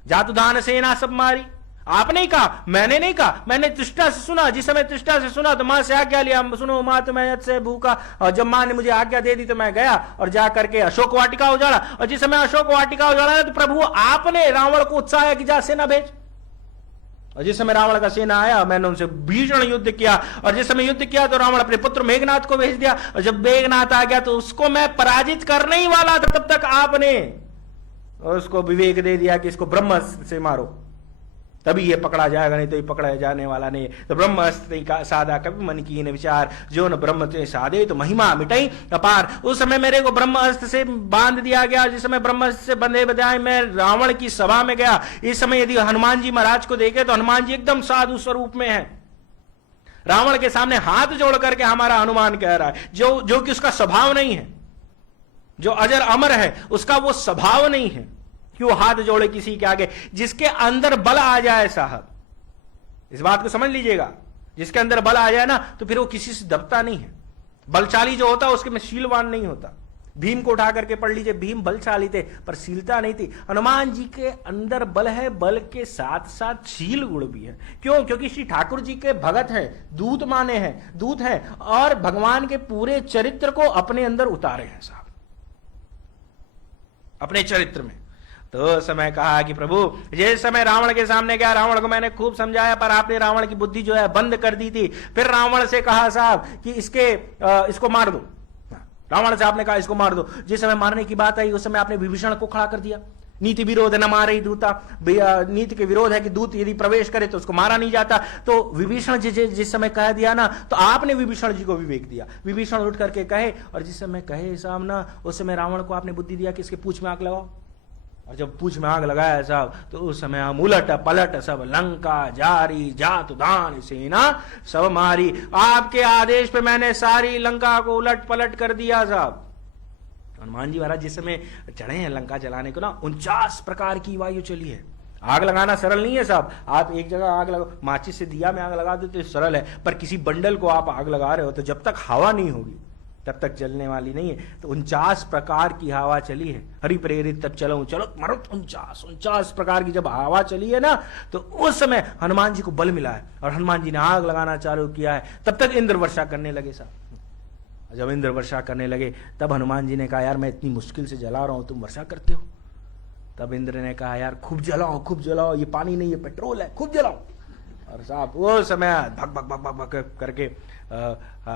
जातु दान सेना सब मारी। आपने ही कहा, मैंने नहीं कहा। मैंने तृष्टा से सुना। जिस समय तृष्टा से सुना तो मां से आज्ञा लिया, सुनो मां तो मैं से भूखा। और जब मां ने मुझे आज्ञा दे दी तो मैं गया और जा करके अशोक वाटिका उजाड़ा। और जिस समय अशोक वाटिका उजाड़ा ना तो प्रभु आपने रावण को उत्साह कि जा सेना भेज। और जिस समय रावण का सेना आया मैंने उनसे भीषण युद्ध किया। और जिस समय युद्ध किया तो रावण अपने पुत्र मेघनाथ को भेज दिया। और जब मेघनाथ आ गया तो उसको मैं पराजित करने ही वाला था, तब तक आपने उसको विवेक दे दिया कि इसको ब्रह्म से मारो, तभी ये पकड़ा जाएगा, नहीं तो ये पकड़ा जाने वाला नहीं। तो ब्रह्म अस्त्र साधा कभी मन की न विचार, जो न ब्रह्म ते साधे तो महिमा मिटाई अपार। उस समय मेरे को ब्रह्म अस्त्र से बांध दिया गया। जिस समय ब्रह्म अस्त्र से बंधे बजाय मैं रावण की सभा में गया। इस समय यदि हनुमान जी महाराज को देखे तो हनुमान जी एकदम साधु स्वरूप में है। रावण के सामने हाथ जोड़ करके हमारा हनुमान कह रहा है, जो कि उसका स्वभाव नहीं है, जो अजर अमर है उसका वो स्वभाव नहीं है कि वो हाथ जोड़े किसी के आगे। जिसके अंदर बल आ जाए साहब, इस बात को समझ लीजिएगा, जिसके अंदर बल आ जाए ना तो फिर वो किसी से दबता नहीं है। बलशाली जो होता है उसके में शीलवान नहीं होता। भीम को उठा करके पढ़ लीजिए, भीम बलशाली थे पर शीलता नहीं थी। हनुमान जी के अंदर बल है, बल के साथ साथ शील गुण भी है। क्यों? क्योंकि श्री ठाकुर जी के भगत हैं, दूत माने हैं, दूत हैं और भगवान के पूरे चरित्र को अपने अंदर उतारे हैं साहब, अपने चरित्र में। तो समय कहा कि प्रभु जिस समय रावण के सामने गया, रावण को मैंने खूब समझाया पर आपने रावण की बुद्धि जो है बंद कर दी थी। फिर रावण से कहा साहब कि इसको मार दो। रावण से आपने कहा इसको मार दो। जिस समय मारने की बात आई उस समय आपने विभीषण को खड़ा कर दिया। नीति विरोध न मारे दूता, नीति के विरोध है कि दूत यदि प्रवेश करे तो उसको मारा नहीं जाता। तो विभीषण जिस समय कह दिया ना तो आपने विभीषण जी को विवेक दिया। विभीषण उठ करके कहे और जिस समय कहे साहब ना उस समय रावण को आपने बुद्धि दिया कि इसके पूंछ में आग लगाओ। और जब पूंछ में आग लगाया साहब तो उस समय हम उलट पलट सब लंका जारी जातु दान सेना सब मारी। आपके आदेश पे मैंने सारी लंका को उलट पलट कर दिया साहब। हनुमान जी महाराज जिस समय चढ़े हैं लंका जलाने को ना 49 प्रकार की वायु चली है। आग लगाना सरल नहीं है साहब। आप एक जगह आग लगा, माचिस से दिया में आग लगा दो तो सरल है, पर किसी बंडल को आप आग लगा रहे हो तो जब तक हवा नहीं होगी तब तक जलने वाली नहीं है। तो 49 प्रकार की हवा चली है। हरि प्रेरित तब चलो चलो मरुत 49 प्रकार की जब हवा चली है ना तो उस समय हनुमान जी को बल मिला है और हनुमान जी ने आग लगाना चालू किया है। तब तक इंद्र वर्षा करने लगे साहब। जब इंद्र वर्षा करने लगे तब हनुमान जी ने कहा यार मैं इतनी मुश्किल से जला रहा हूं, तुम वर्षा करते हो। तब इंद्र ने कहा यार खूब जलाओ, ये पानी नहीं ये पेट्रोल है, खूब जलाओ। और साहब वो समय भग भग भग भग करके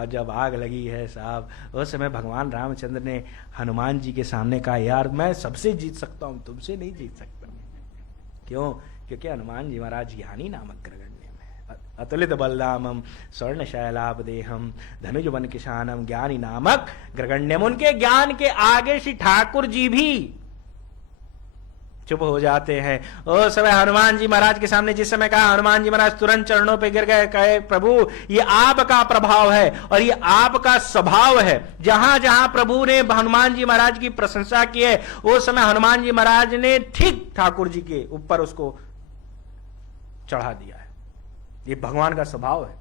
जब आग लगी है साहब उस समय भगवान रामचंद्र ने हनुमान जी के सामने कहा यार मैं सबसे जीत सकता हूं, तुमसे नहीं जीत सकता। क्यों? क्योंकि हनुमान जी महाराज ज्ञानी नामक ग्रगण्य में अतुलित बलदामम स्वर्ण शैलाभ देहम धनुज वन किशानम ज्ञानी नामक ग्रगण्यम। उनके ज्ञान के आगे श्री ठाकुर जी भी चुप हो जाते हैं। उस समय हनुमान जी महाराज के सामने जिस समय कहा हनुमान जी महाराज तुरंत चरणों पे गिर गए, कहे प्रभु ये आपका प्रभाव है और ये आपका स्वभाव है। जहां जहां प्रभु ने हनुमान जी महाराज की प्रशंसा की है उस समय हनुमान जी महाराज ने ठीक ठाकुर जी के ऊपर उसको चढ़ा दिया है। ये भगवान का स्वभाव है,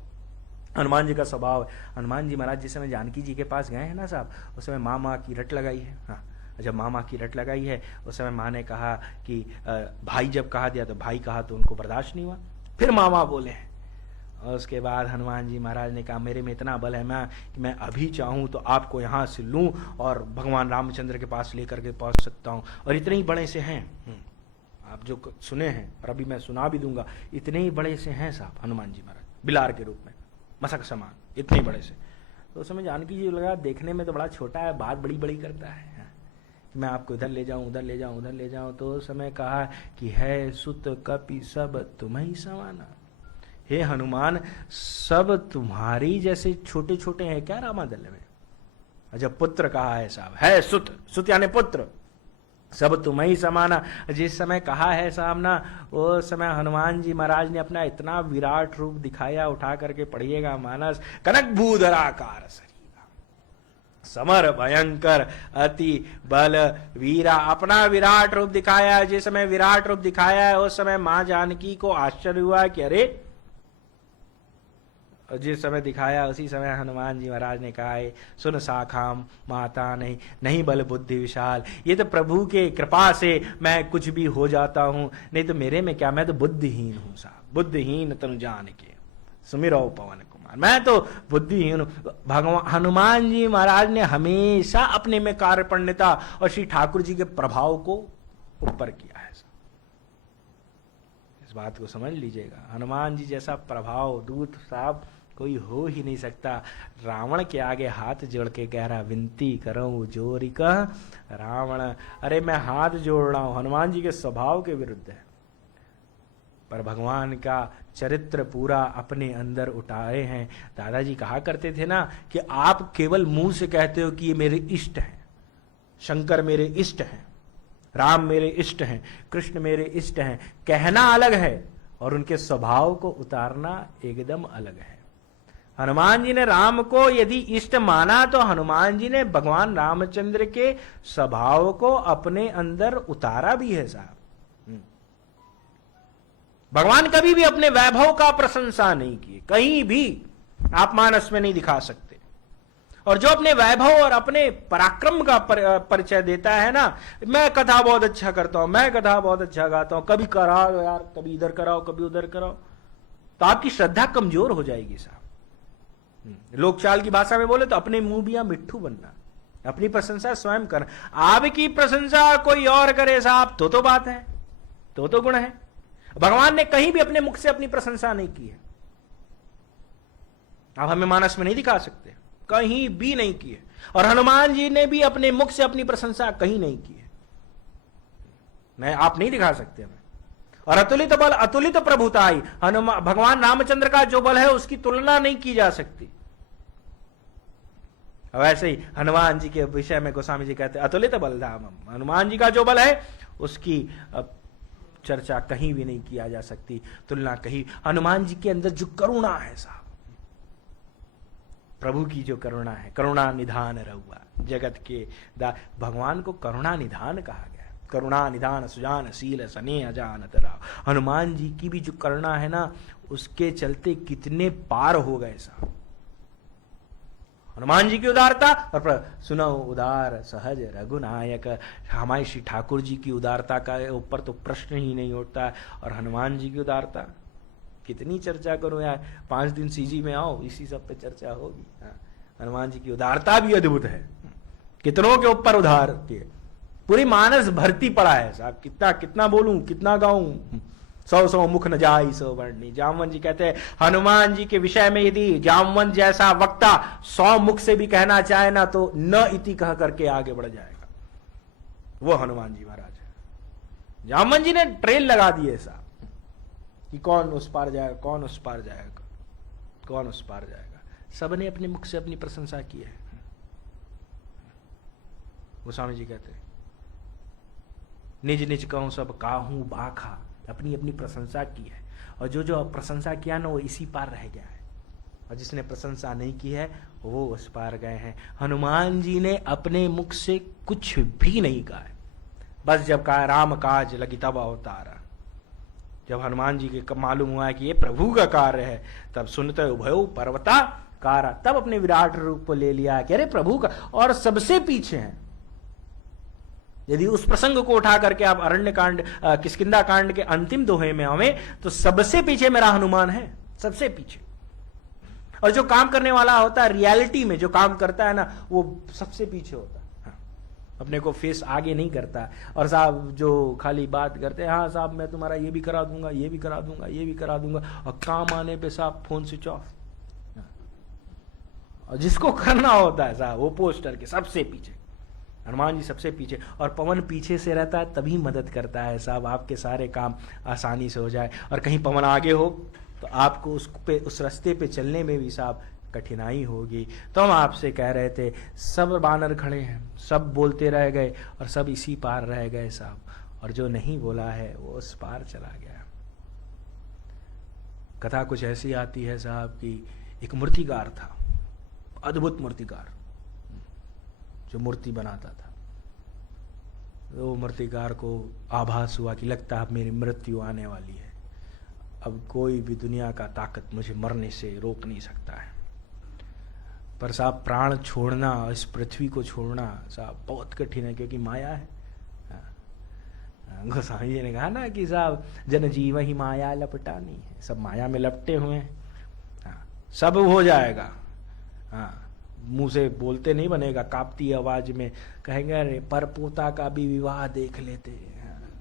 हनुमान जी का स्वभाव है। हनुमान जी महाराज जिस समय जानकी जी के पास गए हैं ना साहब उस समय माँ की रट लगाई है। हाँ, जब माँ की रट लगाई है उस समय माँ ने कहा कि भाई जब कहा दिया तो भाई कहा तो उनको बर्दाश्त नहीं हुआ, फिर मामा बोले हैं। और उसके बाद हनुमान जी महाराज ने कहा मेरे में इतना बल है मैं कि मैं अभी चाहूँ तो आपको यहाँ से लूँ और भगवान रामचंद्र के पास लेकर के पहुँच सकता हूँ। और इतने ही बड़े से हैं आप जो सुने हैं और अभी मैं सुना भी दूंगा, इतने ही बड़े से हैं साहब हनुमान जी महाराज, बिलार के रूप में मसक समान, इतने बड़े से। तो उस समय जानकी जी लगा देखने में तो बड़ा छोटा है, बात बड़ी बड़ी करता है, मैं आपको इधर ले जाऊं उधर ले जाऊं उधर ले जाऊं। तो उस समय कहा कि है सुत कपि सब तुम्हें समाना। हे हनुमान सब तुम्हारी जैसे छोटे छोटे हैं क्या रामादल में? और जब पुत्र कहा है साहब, है सुत, सुत यानी पुत्र, सब तुम्हें ही समाना, जिस समय कहा है साहब ना, वो समय हनुमान जी महाराज ने अपना इतना विराट रूप दिखाया, उठा करके पढ़िएगा मानस, कनक भूधराकार शरीरा, समर भयंकर अति बल वीरा, अपना विराट रूप दिखाया। जिस समय विराट रूप दिखाया है उस समय मां जानकी को आश्चर्य हुआ कि अरे, और जिस समय दिखाया उसी समय हनुमान जी महाराज ने कहा है, सुन साखाम माता नहीं, नहीं बल बुद्धि विशाल, ये तो प्रभु के कृपा से मैं कुछ भी हो जाता हूं, नहीं तो मेरे में क्या, मैं तो बुद्धिहीन हूं साहब, बुद्धिहीन तनु जान के सुमिरो पवन कुमार, मैं तो बुद्धिहीन हूं। भगवान हनुमान जी महाराज ने हमेशा अपने में कार्यपण्यता और श्री ठाकुर जी के प्रभाव को ऊपर किया है। इस बात को समझ लीजिएगा, हनुमान जी जैसा प्रभाव दूत साहब कोई हो ही नहीं सकता। रावण के आगे हाथ जोड़ के कह रहा, विनती करूं जोरी कह रावण, अरे मैं हाथ जोड़ रहा हूं, हनुमान जी के स्वभाव के विरुद्ध है, पर भगवान का चरित्र पूरा अपने अंदर उठाए हैं। दादाजी कहा करते थे ना कि आप केवल मुंह से कहते हो कि ये मेरे इष्ट हैं, शंकर मेरे इष्ट हैं, राम मेरे इष्ट हैं, कृष्ण मेरे इष्ट हैं, कहना अलग है और उनके स्वभाव को उतारना एकदम अलग है। हनुमान जी ने राम को यदि इष्ट माना तो हनुमान जी ने भगवान रामचंद्र के स्वभाव को अपने अंदर उतारा भी है साहब। भगवान कभी भी अपने वैभव का प्रशंसा नहीं किए, कहीं भी आप मानस में नहीं दिखा सकते। और जो अपने वैभव और अपने पराक्रम का परिचय देता है ना, मैं कथा बहुत अच्छा करता हूं, मैं कथा बहुत अच्छा गाता हूं, कभी कराओ यार, कभी इधर कराओ कभी उधर कराओ, तो आपकी श्रद्धा कमजोर हो जाएगी साहब। लोकचाल की भाषा में बोले तो अपने मुंह बिया मिट्ठू बनना, अपनी प्रशंसा स्वयं करना। आपकी प्रशंसा कोई और करे साहब तो बात है, तो गुण है। भगवान ने कहीं भी अपने मुख से अपनी प्रशंसा नहीं की है, आप हमें मानस में नहीं दिखा सकते, कहीं भी नहीं की है। और हनुमान जी ने भी अपने मुख से अपनी प्रशंसा कहीं नहीं की है, मैं आप नहीं दिखा सकते हमें। और अतुलित बल अतुलित प्रभुताई, हनुमान भगवान रामचंद्र का जो बल है उसकी तुलना नहीं की जा सकती। वैसे ही हनुमान जी के विषय में गोस्वामी जी कहते हैं अतुलित बलधामम, हनुमान जी का जो बल है उसकी चर्चा कहीं भी नहीं किया जा सकती, तुलना कहीं। हनुमान जी के अंदर जो करुणा है साहब, प्रभु की जो करुणा है, करुणा निधान रहुआ जगत के भगवान को करुणा निधान कहा गया, करुणा निधान सुजान शील सने अजानत राव। हनुमान जी की भी जो करुणा है ना, उसके चलते कितने पार हो गए साहब। हनुमान जी की उदारता और सुनो उदार सहज रघुनायक, हमारे श्री ठाकुर जी की उदारता का ऊपर तो प्रश्न ही नहीं उठता। और हनुमान जी की उदारता कितनी चर्चा करूं यार, 5 दिन सीजी में आओ इसी सब पे चर्चा होगी। हनुमान जी की उदारता भी अद्भुत है, कितनों के ऊपर उदार के पूरी मानस भरती पड़ा है साहब। कितना कितना बोलूं, कितना गाऊं, 100 मुख न जाई सो वर्णी। जामवंत जी कहते हैं हनुमान जी के विषय में यदि जामवंत जैसा वक्ता 100 मुख से भी कहना चाहे ना तो न इति कह करके आगे बढ़ जाएगा, वो हनुमान जी महाराज है। जामवंत जी ने ट्रेल लगा दिए साहब कि कौन उस पार जाएगा, कौन उस पार जाएगा, कौन उस पार जाएगा। सबने अपने मुख से अपनी प्रशंसा की है। गोस्वामी जी कहते हैं निज निज कहूं सब काहू बाखा, अपनी अपनी प्रशंसा की है। और जो जो प्रशंसा किया ना वो इसी पार रह गया है, और जिसने प्रशंसा नहीं की है वो उस पार गए हैं। हनुमान जी ने अपने मुख से कुछ भी नहीं कहा है, बस जब कहा राम काज लगी तब अवतारा। जब हनुमान जी के मालूम हुआ है कि ये प्रभु का कार्य है, तब सुनते उभयो पर्वता कारा, तब अपने विराट रूप को ले लिया कि अरे प्रभु का। और सबसे पीछे हैं, यदि उस प्रसंग को उठा करके आप अरण्य कांड किष्किंधा कांड के अंतिम दोहे में आवे तो सबसे पीछे मेरा हनुमान है, सबसे पीछे। और जो काम करने वाला होता है रियलिटी में, जो काम करता है ना वो सबसे पीछे होता है, अपने को फेस आगे नहीं करता। और साहब जो खाली बात करते हैं, हाँ साहब मैं तुम्हारा ये भी करा दूंगा, ये भी करा दूंगा, ये भी करा दूंगा, और काम आने पे साहब फोन स्विच ऑफ। और जिसको करना होता है साहब वो पोस्टर के सबसे पीछे, हनुमान जी सबसे पीछे। और पवन पीछे से रहता है तभी मदद करता है साहब, आपके सारे काम आसानी से हो जाए। और कहीं पवन आगे हो तो आपको उस रास्ते पे चलने में भी साहब कठिनाई होगी। तो हम आपसे कह रहे थे, सब बानर खड़े हैं, सब बोलते रह गए और सब इसी पार रह गए साहब, और जो नहीं बोला है वो उस पार चला गया। कथा कुछ ऐसी आती है साहब कि एक मूर्तिकार था, अद्भुत मूर्तिकार, जो मूर्ति बनाता था। वो मूर्तिकार को आभास हुआ कि लगता है अब मेरी मृत्यु आने वाली है, अब कोई भी दुनिया का ताकत मुझे मरने से रोक नहीं सकता है। पर साहब प्राण छोड़ना, इस पृथ्वी को छोड़ना साहब बहुत कठिन है, क्योंकि माया है। गोस्वामी जी ने कहा ना कि साहब जन जीव ही माया लपटानी है, सब माया में लपटे हुए हैं। सब हो जाएगा, मुंह से बोलते नहीं बनेगा, कांपती आवाज में कहेंगे अरे पर पोता का भी विवाह देख लेते।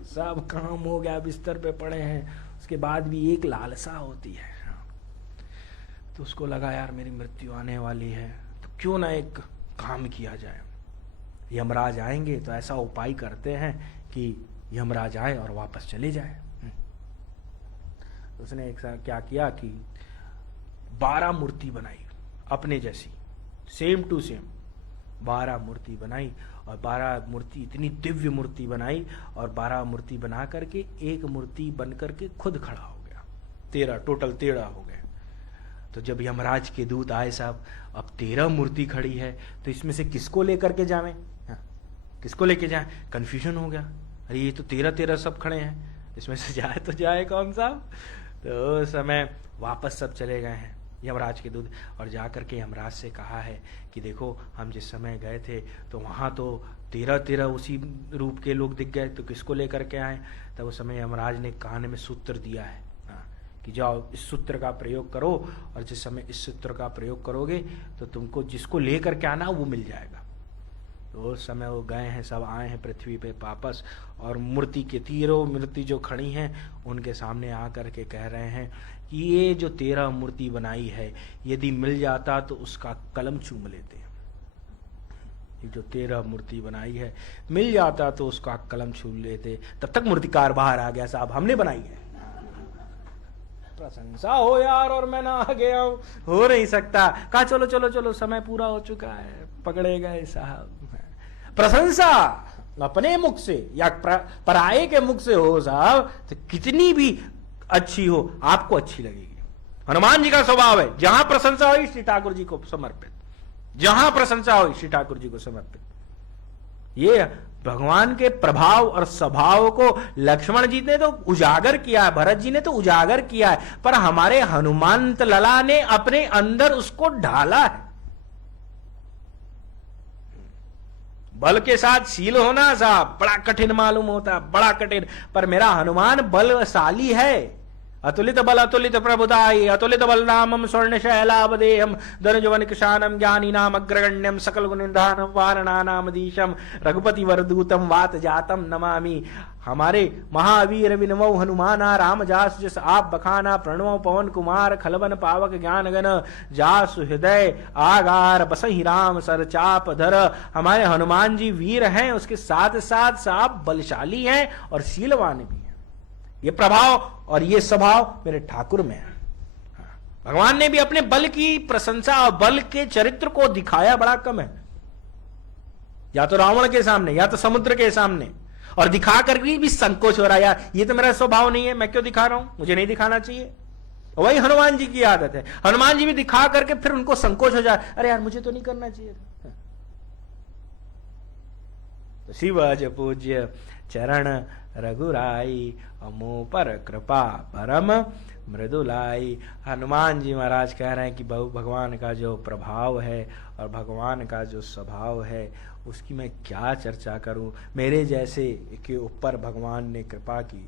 सब काम हो गया, बिस्तर पे पड़े हैं, उसके बाद भी एक लालसा होती है। तो उसको लगा यार मेरी मृत्यु आने वाली है, तो क्यों ना एक काम किया जाए। यमराज आएंगे तो ऐसा उपाय करते हैं कि यमराज आए और वापस चले जाए। उसने एक साथ क्या किया कि 12 मूर्ति बनाई अपने जैसी, सेम टू सेम 12 मूर्ति बनाई, और 12 मूर्ति इतनी दिव्य मूर्ति बनाई, और 12 मूर्ति बना करके एक मूर्ति बन करके खुद खड़ा हो गया। 13 टोटल 13 हो गए। तो जब यमराज के दूत आए साहब, अब 13 मूर्ति खड़ी है, तो इसमें से किसको लेकर के जावें, किसको लेके जाएं? कंफ्यूजन हो गया, अरे ये तो 13 सब खड़े हैं, इसमें से जाए तो जाए कौन साहब। तो उस समय वापस सब चले गए हैं यमराज के दूत, और जा करके यमराज से कहा है कि देखो हम जिस समय गए थे तो वहाँ तो 13 उसी रूप के लोग दिख गए, तो किसको लेकर के आए। तब उस समय यमराज ने कान में सूत्र दिया है कि जाओ इस सूत्र का प्रयोग करो, और जिस समय इस सूत्र का प्रयोग करोगे तो तुमको जिसको लेकर के आना वो मिल जाएगा। तो उस समय वो गए हैं, सब आए हैं पृथ्वी पे वापस, और मूर्ति के 13 मूर्ति जो खड़ी हैं उनके सामने आकर के कह रहे हैं कि ये जो 13 मूर्ति बनाई है, यदि मिल जाता तो उसका कलम चूम लेते। ये जो 13 मूर्ति बनाई है मिल जाता तो उसका कलम छू लेते। तब तक मूर्तिकार बाहर आ गया, साहब हमने बनाई है। प्रशंसा हो यार, और मैं ना आ गया हूं, हो नहीं सकता। कहा चलो चलो चलो समय पूरा हो चुका है, पकड़े गए साहब। प्रशंसा अपने मुख से या पराये के मुख से हो साहब, तो कितनी भी अच्छी हो आपको अच्छी लगेगी। हनुमान जी का स्वभाव है, जहां प्रशंसा हुई श्री ठाकुर जी को समर्पित, जहां प्रशंसा हुई श्री ठाकुर जी को समर्पित। ये भगवान के प्रभाव और स्वभाव को लक्ष्मण जी ने तो उजागर किया है, भरत जी ने तो उजागर किया है, पर हमारे हनुमंत लला ने अपने अंदर उसको ढाला है। बल के साथ शील होना साहब बड़ा कठिन मालूम होता, बड़ा कठिन, पर मेरा हनुमान बलशाली है। अतुलित बल अतुलित प्रभुताई, अतुलित बल नामम स्वर्ण शैलावदेहम धनुजवन किशानम ज्ञानी नाम अग्रगण्यम सकल गुण निधानम वारणा नाम दीशम रघुपति वरदूतम वात जातम नमामि। हमारे महावीर विनमो हनुमाना राम जास जस आप बखाना, प्रणव पवन कुमार खलवन पावक ज्ञान गण जासु हृदय आगार बसहि राम सर चाप धर। हमारे हनुमान जी वीर हैं, उसके साथ साथ साहब बलशाली हैं और शीलवान भी हैं। ये प्रभाव और ये स्वभाव मेरे ठाकुर में है। भगवान ने भी अपने बल की प्रशंसा और बल के चरित्र को दिखाया बड़ा कम है, या तो रावण के सामने या तो समुद्र के सामने, और दिखा कर भी संकोच हो रहा है, यार ये तो मेरा स्वभाव नहीं है, मैं क्यों दिखा रहा हूं, मुझे नहीं दिखाना चाहिए। वही हनुमान जी की आदत है, हनुमान जी भी दिखा करके फिर उनको संकोच हो जाए, अरे यार मुझे तो नहीं करना चाहिए था। तो शिवज पूज्य चरण रघुराई, अमो पर कृपा परम मृदुलाई। हनुमान जी महाराज कह रहे हैं कि भगवान का जो प्रभाव है और भगवान का जो स्वभाव है उसकी मैं क्या चर्चा करूं। मेरे जैसे के ऊपर भगवान ने कृपा की,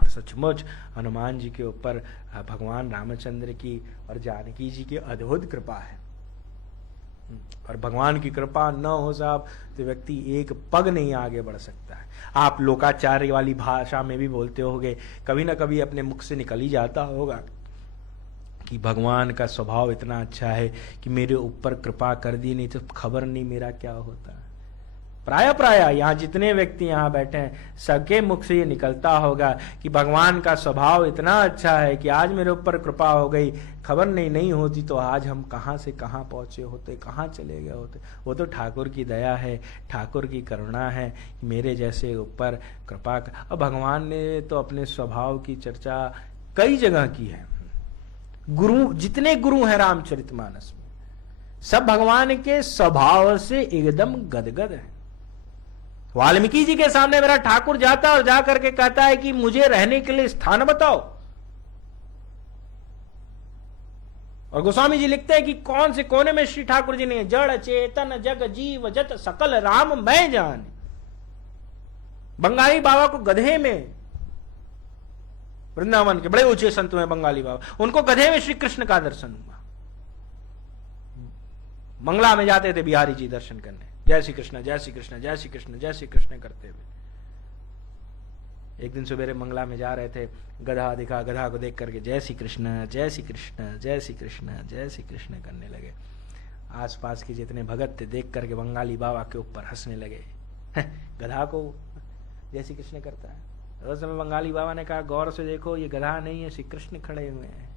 और सचमुच हनुमान जी के ऊपर भगवान रामचंद्र की और जानकी जी की अद्भुत कृपा है। और भगवान की कृपा न हो साहब तो व्यक्ति एक पग नहीं आगे बढ़ सकता है। आप लोकाचार्य वाली भाषा में भी बोलते होंगे, कभी ना कभी अपने मुख से निकल ही जाता होगा कि भगवान का स्वभाव इतना अच्छा है कि मेरे ऊपर कृपा कर दी, नहीं तो खबर नहीं मेरा क्या होता। प्राय यहाँ जितने व्यक्ति यहाँ बैठे हैं सबके मुख से ये निकलता होगा कि भगवान का स्वभाव इतना अच्छा है कि आज मेरे ऊपर कृपा हो गई, खबर नहीं होती तो आज हम कहाँ से कहाँ पहुंचे होते, कहाँ चले गए होते। वो तो ठाकुर की दया है, ठाकुर की करुणा है, मेरे जैसे ऊपर कृपा। अब भगवान ने तो अपने स्वभाव की चर्चा कई जगह की है। गुरु, जितने गुरु हैं रामचरितमानस में, सब भगवान के स्वभाव से एकदम गदगद है। वाल्मीकि जी के सामने मेरा ठाकुर जाता और जा करके कहता है कि मुझे रहने के लिए स्थान बताओ। और गोस्वामी जी लिखते हैं कि कौन से कोने में श्री ठाकुर जी ने जड़ चेतन जग जीव जत सकल राम मैं जान। बंगाली बाबा को गधे में, वृंदावन के बड़े ऊंचे संत हुए बंगाली बाबा, उनको गधे में श्री कृष्ण का दर्शन हुआ। मंगला में जाते थे बिहारी जी दर्शन करने, जय श्री कृष्ण जय श्री कृष्ण जय श्री कृष्ण जय श्री कृष्ण करते हुए। एक दिन सवेरे मंगला में जा रहे थे, गधा दिखा, गधा को देख करके जय श्री कृष्ण जय श्री कृष्ण जय श्री कृष्ण जय श्री कृष्ण करने लगे। आसपास के जितने भगत थे देख करके बंगाली बाबा के ऊपर हंसने लगे, गधा को जय श्री कृष्ण करता है। उस समय बंगाली बाबा ने कहा गौर से देखो ये गधा नहीं है, श्री कृष्ण खड़े हुए हैं।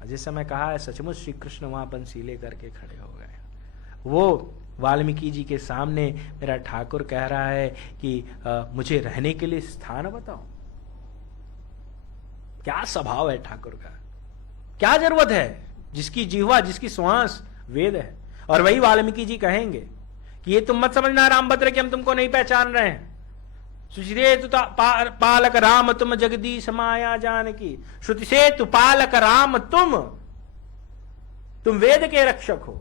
और जिस समय कहा है सचमुच श्री कृष्ण वहां बंसी ले करके खड़े हो गए। वो वाल्मीकि जी के सामने मेरा ठाकुर कह रहा है कि मुझे रहने के लिए स्थान बताओ। क्या स्वभाव है ठाकुर का, क्या जरूरत है, जिसकी जीवा जिसकी श्वास वेद है। और वही वाल्मीकि जी कहेंगे कि ये तुम मत समझना रामभद्र कि हम तुमको नहीं पहचान रहे हैं। सुचिरे तु पालक राम तुम जगदीश माया जानकी। श्रुति से तु पालक राम तुम वेद के रक्षक हो,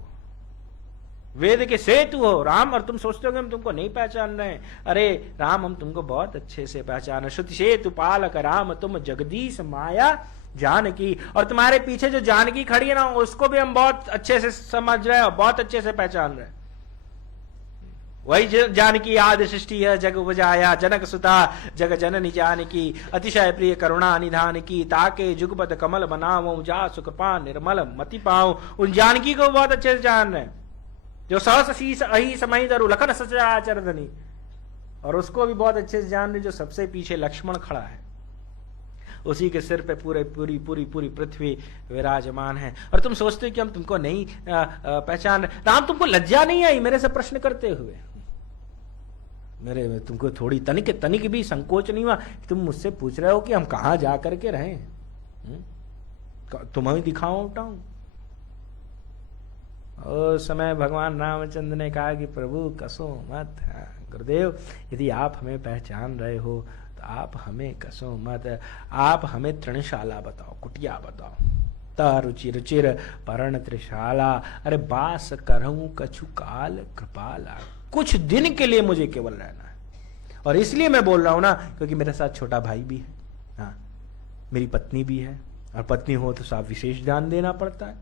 वेद के सेतु हो राम, और तुम सोचते हो कि हम तुमको नहीं पहचान रहे हैं। अरे राम, हम तुमको बहुत अच्छे से पहचान रहे। श्रुति सेतु पालक राम तुम जगदीश माया जानकी। और तुम्हारे पीछे जो जानकी खड़ी है ना, उसको भी हम बहुत अच्छे से समझ रहे हैं, बहुत अच्छे से पहचान रहे हैं। वही जानकी आदि सृष्टि है जग उपजाया, जनक सुता जग जननी जानकी। अतिशय प्रिय करुणा निधान की, ताके जुगपद कमल बनाओ जा सुकृपा निर्मल मति पाओ। उन जानकी को बहुत अच्छे से जान रहे हैं, जो सहस शीस अहि समय दरु लखन सचराचर धनी। और उसको भी बहुत अच्छे से जान रहे जो सबसे पीछे लक्ष्मण खड़ा है, उसी के सिर पे पूरी पृथ्वी विराजमान है। और तुम सोचते हो कि हम तुमको नहीं पहचान रहे। राम, तुमको लज्जा नहीं आई मेरे से प्रश्न करते हुए? मेरे तुमको थोड़ी तनिक भी संकोच नहीं हुआ कि तुम मुझसे पूछ रहे हो कि हम कहां जा करके रहे? तुम्हें दिखाऊं उठाऊं? उस समय भगवान रामचंद्र ने कहा कि प्रभु कसो मत, गुरुदेव यदि आप हमें पहचान रहे हो तो आप हमें कसो मत, आप हमें तृणशाला बताओ, कुटिया बताओ। रुचिर चिर परण त्रिशाला, अरे बास करहूं कछु काल कृपाला। कुछ दिन के लिए मुझे केवल रहना है। और इसलिए मैं बोल रहा हूं ना, क्योंकि मेरे साथ छोटा भाई भी है, हाँ, मेरी पत्नी भी है, और पत्नी हो तो साफ विशेष ध्यान देना पड़ता है।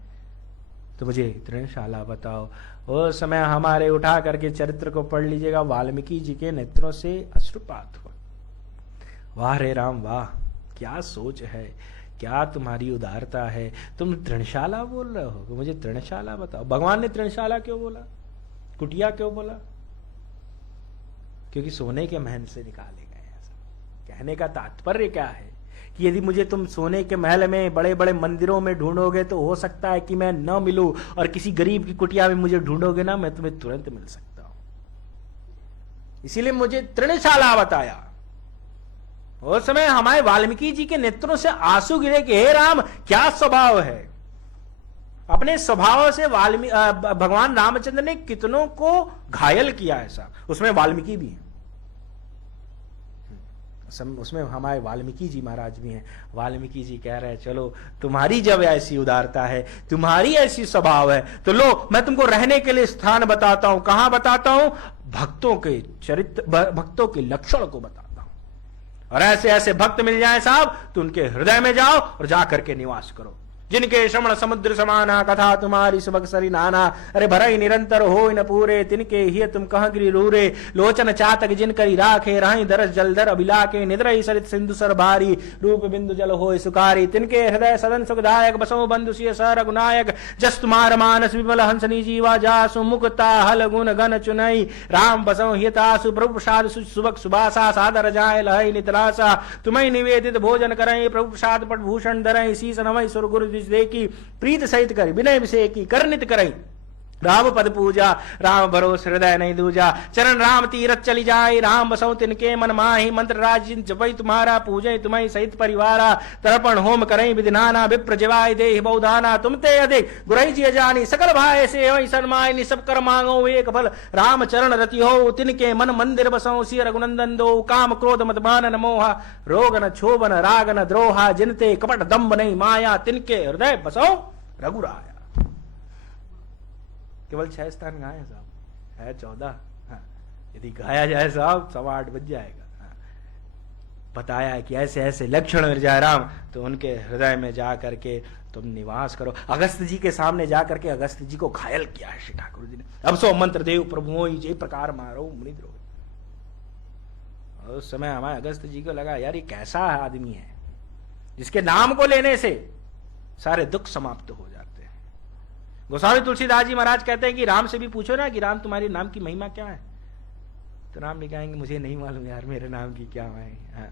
तो मुझे तृणशाला बताओ। उस समय हमारे उठा करके चरित्र को पढ़ लीजिएगा, वाल्मीकि जी के नेत्रों से अश्रुपात हुआ। वाह रे राम वाह, क्या सोच है, क्या तुम्हारी उदारता है। तुम तृणशाला बोल रहे हो, मुझे तृणशाला बताओ। भगवान ने तृणशाला क्यों बोला, कुटिया क्यों बोला? क्योंकि सोने के महल से निकाले गए। ऐसा कहने का तात्पर्य क्या है कि यदि मुझे तुम सोने के महल में बड़े बड़े मंदिरों में ढूंढोगे तो हो सकता है कि मैं न मिलूं, और किसी गरीब की कुटिया में मुझे ढूंढोगे ना, मैं तुम्हें तुरंत मिल सकता हूं। इसीलिए मुझे तृणशाला बताया। उस समय हमारे वाल्मीकि जी के नेत्रों से आंसू गिरे कि हे राम, क्या स्वभाव है। अपने स्वभाव से भगवान रामचंद्र ने कितनों को घायल किया। ऐसा उसमें वाल्मीकि भी है, उसमें हमारे वाल्मीकि जी महाराज भी हैं। वाल्मीकि जी कह रहे हैं चलो तुम्हारी जब ऐसी उदारता है, तुम्हारी ऐसी स्वभाव है, तो लो मैं तुमको रहने के लिए स्थान बताता हूं। कहां बताता हूं? भक्तों के चरित्र, भक्तों के लक्षण को बताता हूं। और ऐसे ऐसे भक्त मिल जाए साहब तो उनके हृदय में जाओ और जा करके निवास करो। जिनके श्रवण समुद्र समाना, कथा तुम्हारी सुबह सरी नाना। अरे भरई निरंतर हो न पूरे, तिनके ही तुम कह गिरी रूरे। लोचन चातक जिन करी राखे, रही दरस जलधर अभिलाके। निद्रई सरित सिंधु सर भारी, रूप बिंदु जल होय सुकारी। तिनके हृदय सदन सुखदायक, बसो बंधु सिय सर रघुनायक। जस तुम्हार मानस विमल हंसनी जीवा जासु, मुक्ता हल गुण गण चुनई। राम बसो हितासु, प्रभु प्रसाद सुबक सुबासा। सादर जाय लहई नितरासा, तुम्हें निवेदित भोजन करई। प्रभु प्रसाद पट भूषण धरई, शीस नवई सुर गुरु देखी। प्रीत सहित कर विनय विषय की, करनित करई राम पद पूजा। राम भरोस हृदय नहीं दूजा, चरण राम तीरथ चली जाए। राम बसौ तिनके मन माही, मंत्र राज जपई तुम्हारा। पूजय तुम्हें सहित परिवारा, तर्पण होम करई विधिनाना। विप्र जिवाय देहि बहुधाना, तुम ते अधिक गुरई जी जानी। सकल भाई से वही सन्माय, सब कर मांगो एक फल। राम चरण रति हो, तिनके मन मंदिर बसौ। सिय रघुनंदन दो, काम क्रोध मत मानन मोहा। रोग न क्षोभन राग न द्रोहा, जिनते कपट दम्भ नहीं माया। तिनके हृदय बसौ रघुराया। केवल 6 स्थान गाए साहब, है 14। हाँ, यदि गाया जाए साहब 8:15 बज जाएगा। हाँ, बताया है कि ऐसे ऐसे लक्षण मिल जाए राम, तो उनके हृदय में जा करके तुम निवास करो। अगस्त जी के सामने जा करके अगस्त जी को घायल किया है श्री ठाकुर जी ने। अब सो मंत्र देव प्रभु जे प्रकार मारो मुनिद्रोह। उस समय हमारे अगस्त जी को लगा यार ये कैसा आदमी है जिसके नाम को लेने से सारे दुख समाप्त हो जाते हैं। गोस्वामी तुलसीदास जी महाराज कहते हैं कि राम से भी पूछो ना कि राम तुम्हारे नाम की महिमा क्या है, तो राम भी कहेंगे मुझे नहीं मालूम यार मेरे नाम की क्या है। हाँ,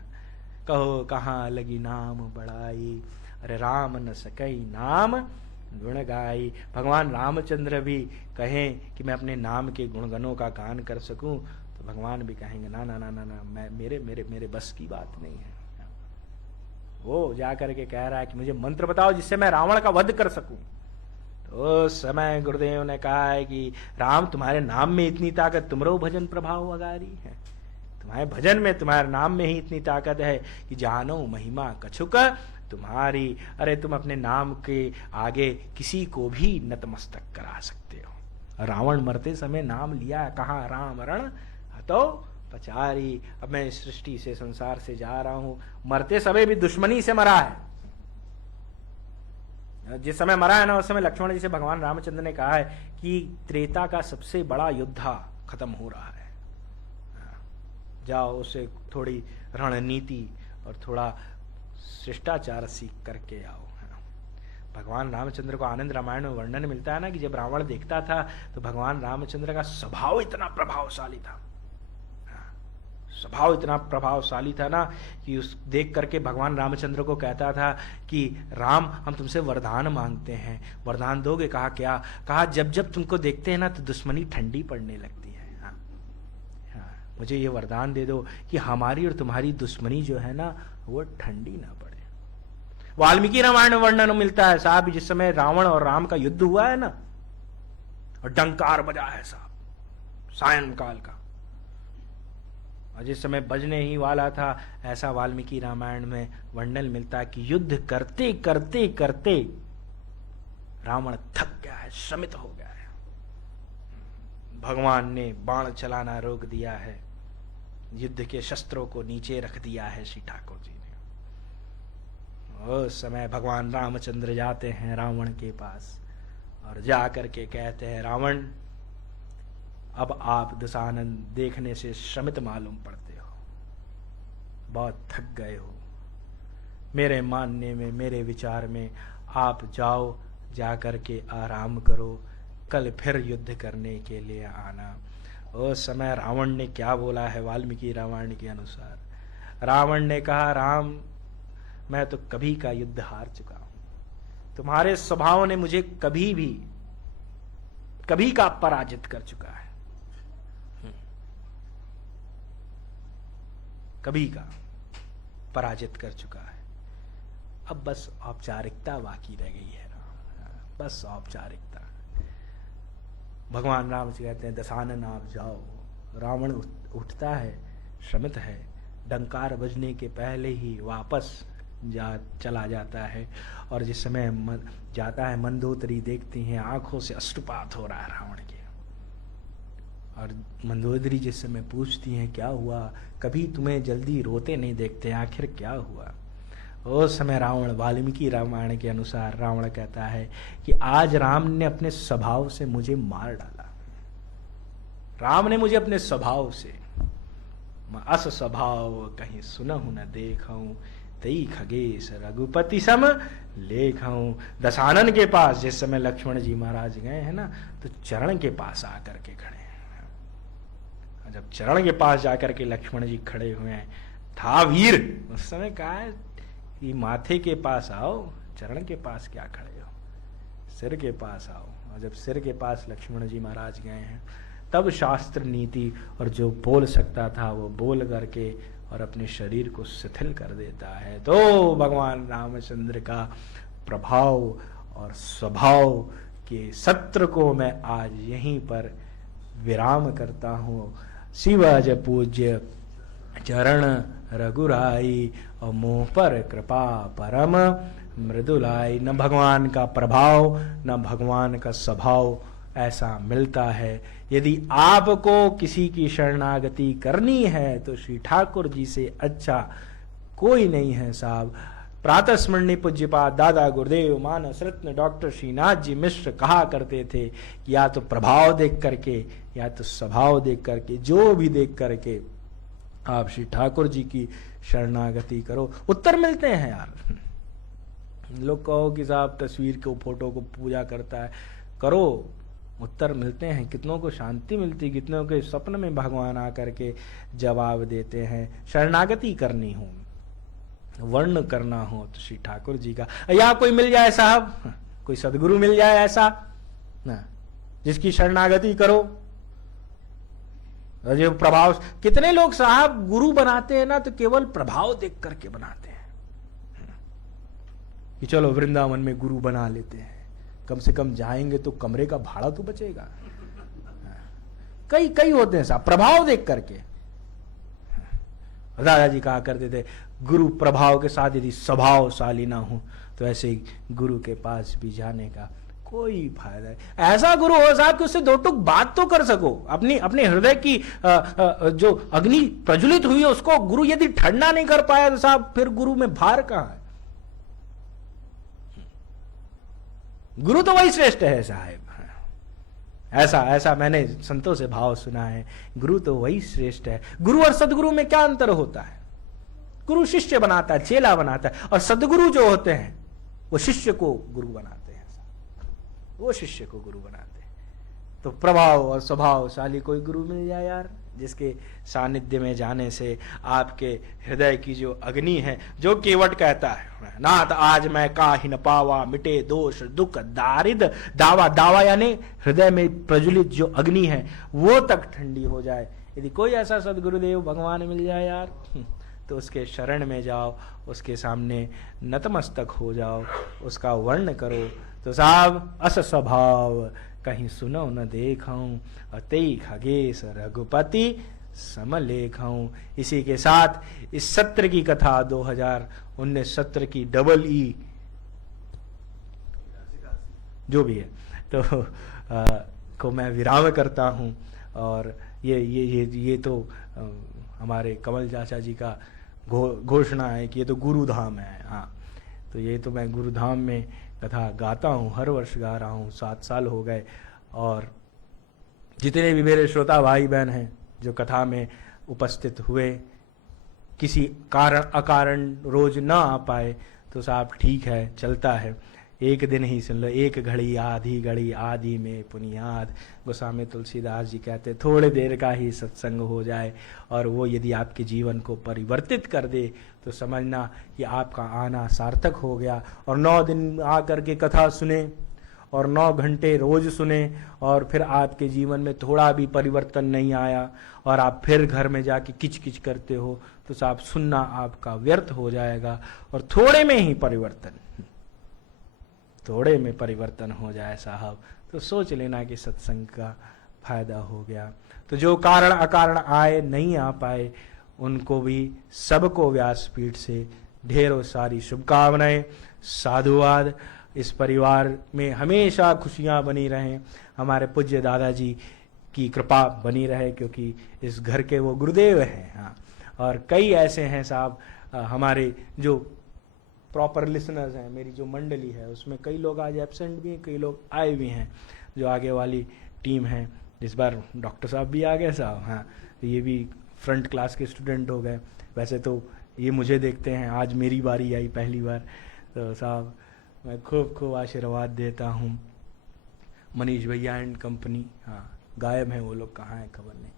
कहो कहाँ लगी नाम बड़ाई, अरे राम न सकई नाम गुण गाई। भगवान रामचंद्र भी कहें कि मैं अपने नाम के गुणगणों का गान कर सकूं, तो भगवान भी कहेंगे ना ना ना ना ना, मैं मेरे बस की बात नहीं है। वो जाकर के कह रहा है कि मुझे मंत्र बताओ जिससे मैं रावण का वध कर सकूं। तो उस समय गुरुदेव ने कहा है कि राम तुम्हारे नाम में इतनी ताकत, तुमरो भजन प्रभाव अगारी है। तुम्हारे भजन में, तुम्हारे नाम में ही इतनी ताकत है कि जानो महिमा कछुक तुम्हारी। अरे तुम अपने नाम के आगे किसी को भी नतमस्तक करा सकते हो। रावण मरते समय नाम लिया, कहा राम रण हतो पचारी। अब मैं इस सृष्टि से, संसार से जा रहा हूं, मरते समय भी दुश्मनी से मरा है। जिस समय मरा है ना, उस समय लक्ष्मण जी से भगवान रामचंद्र ने कहा है कि त्रेता का सबसे बड़ा युद्ध खत्म हो रहा है, जाओ उसे थोड़ी रणनीति और थोड़ा शिष्टाचार सीख करके आओ। भगवान रामचंद्र को आनंद रामायण में वर्णन मिलता है ना कि जब रावण देखता था तो भगवान रामचंद्र का स्वभाव इतना प्रभावशाली था, स्वभाव इतना प्रभावशाली था ना कि उस देख करके भगवान रामचंद्र को कहता था कि राम हम तुमसे वरदान मांगते हैं, वरदान दोगे? कहा क्या? कहा जब जब तुमको देखते हैं ना तो दुश्मनी ठंडी पड़ने लगती है। हाँ, मुझे ये वरदान दे दो कि हमारी और तुम्हारी दुश्मनी जो है ना वो ठंडी ना पड़े। वाल्मीकि रामायण में वर्णन मिलता है साहब, जिस समय रावण और राम का युद्ध हुआ है ना और डंकार बजा है साहब सायंकाल का, और जिस समय बजने ही वाला था, ऐसा वाल्मीकि रामायण में वर्णन मिलता है कि युद्ध करते करते करते रावण थक गया है, श्रमित हो गया है। भगवान ने बाण चलाना रोक दिया है, युद्ध के शस्त्रों को नीचे रख दिया है श्री ठाकुर जी ने। उस समय भगवान रामचंद्र जाते हैं रावण के पास और जा करके कहते हैं रावण अब आप दशानन देखने से श्रमित मालूम पड़ते हो, बहुत थक गए हो। मेरे मानने में, मेरे विचार में आप जाओ, जा करके आराम करो, कल फिर युद्ध करने के लिए आना। उस समय रावण ने क्या बोला है वाल्मीकि रामायण के अनुसार? रावण ने कहा राम मैं तो कभी का युद्ध हार चुका हूं, तुम्हारे स्वभाव ने मुझे कभी का पराजित कर चुका है, कभी का पराजित कर चुका है। अब बस औपचारिकता बाकी रह गई है राम, बस औपचारिकता। भगवान राम से कहते हैं दशानन आप जाओ। रावण उठता है, श्रमित है, डंकार बजने के पहले ही वापस चला जाता है। और जिस समय जाता है मंदोदरी देखती हैं, आंखों से अश्रुपात हो रहा है रावण के। और मंदोदरी जिस समय पूछती हैं क्या हुआ, कभी तुम्हें जल्दी रोते नहीं देखते, आखिर क्या हुआ? उस समय रावण, वाल्मीकि रामायण के अनुसार रावण कहता है कि आज राम ने अपने स्वभाव से मुझे मार डाला। राम ने मुझे अपने स्वभाव से, अस स्वभाव कहीं सुनहु न देखऊं, तई खगेश रघुपति सम लेखऊं। दशानन के पास जिस समय लक्ष्मण जी महाराज गए हैं ना, तो चरण के पास आकर के खड़े हैं। जब चरण के पास जाकर के लक्ष्मण जी खड़े हुए हैं, था वीर, उस समय कहा है कि माथे के पास आओ, चरण के पास क्या खड़े हो, सिर के पास आओ। और जब सिर के पास लक्ष्मण जी महाराज गए हैं, तब शास्त्र नीति और जो बोल सकता था वो बोल करके और अपने शरीर को शिथिल कर देता है। तो भगवान रामचंद्र का प्रभाव और स्वभाव के सत्र को मैं आज यहीं पर विराम करता हूँ। शिवज पूज्य चरण रघुराई, और मोह पर कृपा परम मृदुलाई। न भगवान का प्रभाव न भगवान का स्वभाव ऐसा मिलता है। यदि आपको किसी की शरणागति करनी है तो श्री ठाकुर जी से अच्छा कोई नहीं है साहब। प्रातः स्मरणीय पूज्यपाद दादा गुरुदेव मानस रत्न डॉक्टर श्रीनाथ जी मिश्र कहा करते थे कि या तो प्रभाव देख करके या तो स्वभाव देख करके, जो भी देख करके आप श्री ठाकुर जी की शरणागति करो, उत्तर मिलते हैं यार। लोग कहो कि साहब तस्वीर को, फोटो को पूजा करता है, करो, उत्तर मिलते हैं। कितनों को शांति मिलती, कितनों के स्वप्न में भगवान आकर के जवाब देते हैं। शरणागति करनी हो, वर्ण करना हो तो श्री ठाकुर जी का, या कोई मिल जाए साहब, कोई सदगुरु मिल जाए ऐसा ना जिसकी शरणागति करो। जो प्रभाव, कितने लोग साहब गुरु बनाते हैं ना तो केवल प्रभाव देख करके बनाते हैं कि चलो वृंदावन में गुरु बना लेते हैं, कम से कम जाएंगे तो कमरे का भाड़ा तो बचेगा। कई होते हैं साहब प्रभाव देख करके। दादाजी कहा करते थे गुरु प्रभाव के साथ यदि स्वभावशाली ना हो तो ऐसे ही गुरु के पास भी जाने का कोई फायदा नहीं। ऐसा गुरु हो साहब कि उससे दो टुक बात तो कर सको। अपने हृदय की जो अग्नि प्रज्वलित हुई है उसको गुरु यदि ठंडा नहीं कर पाया तो साहब फिर गुरु में भार कहां है। गुरु तो वही श्रेष्ठ है साहब। ऐसा मैंने संतों से भाव सुना है, गुरु तो वही श्रेष्ठ है। गुरु और सदगुरु में क्या अंतर होता है? गुरु शिष्य बनाता है, चेला बनाता है, और सदगुरु जो होते हैं वो शिष्य को गुरु बनाते हैं, वो शिष्य को गुरु बनाते हैं। तो प्रभाव और स्वभावशाली कोई गुरु मिल जाए यार, जिसके सानिध्य में जाने से आपके हृदय की जो अग्नि है, जो केवट कहता है नाथ आज मैं काहि न पावा, मिटे दोष दुख दारिद दावा, दावा यानी हृदय में प्रज्वलित जो अग्नि है वो तक ठंडी हो जाए। यदि कोई ऐसा सदगुरुदेव भगवान मिल जाए यार तो उसके शरण में जाओ, उसके सामने नतमस्तक हो जाओ, उसका वर्ण करो। तो साहब अस स्वभाव कहीं सुनो न देखऊं, अतई खगेश रघुपति समलेखऊं। इसी के साथ इस सत्र की कथा 2019 सत्र की डबल ई जो भी है तो को मैं विराम करता हूं। और ये तो हमारे कमल चाचा जी का घोषणा है कि ये तो गुरुधाम है। हाँ, तो ये तो मैं गुरुधाम में कथा गाता हूँ, हर वर्ष गा रहा हूँ, 7 साल हो गए। और जितने भी मेरे श्रोता भाई बहन हैं जो कथा में उपस्थित हुए, किसी कारण अकारण रोज ना आ पाए तो साहब ठीक है, चलता है, एक दिन ही सुन लो। एक घड़ी आधी में पुनियाद, गोस्वामी तुलसीदास जी कहते थोड़े देर का ही सत्संग हो जाए और वो यदि आपके जीवन को परिवर्तित कर दे तो समझना कि आपका आना सार्थक हो गया। और 9 दिन आकर के कथा सुने और 9 घंटे रोज सुने और फिर आपके जीवन में थोड़ा भी परिवर्तन नहीं आया और आप फिर घर में जाके किच करते हो तो साहब सुनना आपका व्यर्थ हो जाएगा। और थोड़े में परिवर्तन हो जाए साहब तो सोच लेना कि सत्संग का फायदा हो गया। तो जो कारण अकारण आए नहीं आ पाए उनको भी सबको व्यासपीठ से ढेरों सारी शुभकामनाएं, साधुवाद। इस परिवार में हमेशा खुशियां बनी रहें, हमारे पूज्य दादाजी की कृपा बनी रहे क्योंकि इस घर के वो गुरुदेव हैं। हाँ, और कई ऐसे हैं साहब हमारे जो प्रॉपर लिसनर्स हैं, मेरी जो मंडली है उसमें कई लोग आज एब्सेंट भी हैं, कई लोग आए भी हैं, जो आगे वाली टीम है। इस बार डॉक्टर साहब भी आ गए साहब, हाँ, तो ये भी फ्रंट क्लास के स्टूडेंट हो गए। वैसे तो ये मुझे देखते हैं, आज मेरी बारी आई पहली बार, तो साहब मैं खूब खूब आशीर्वाद देता हूँ। मनीष भैया एंड कंपनी, हाँ गायब हैं वो लोग, कहाँ हैं खबर नहीं।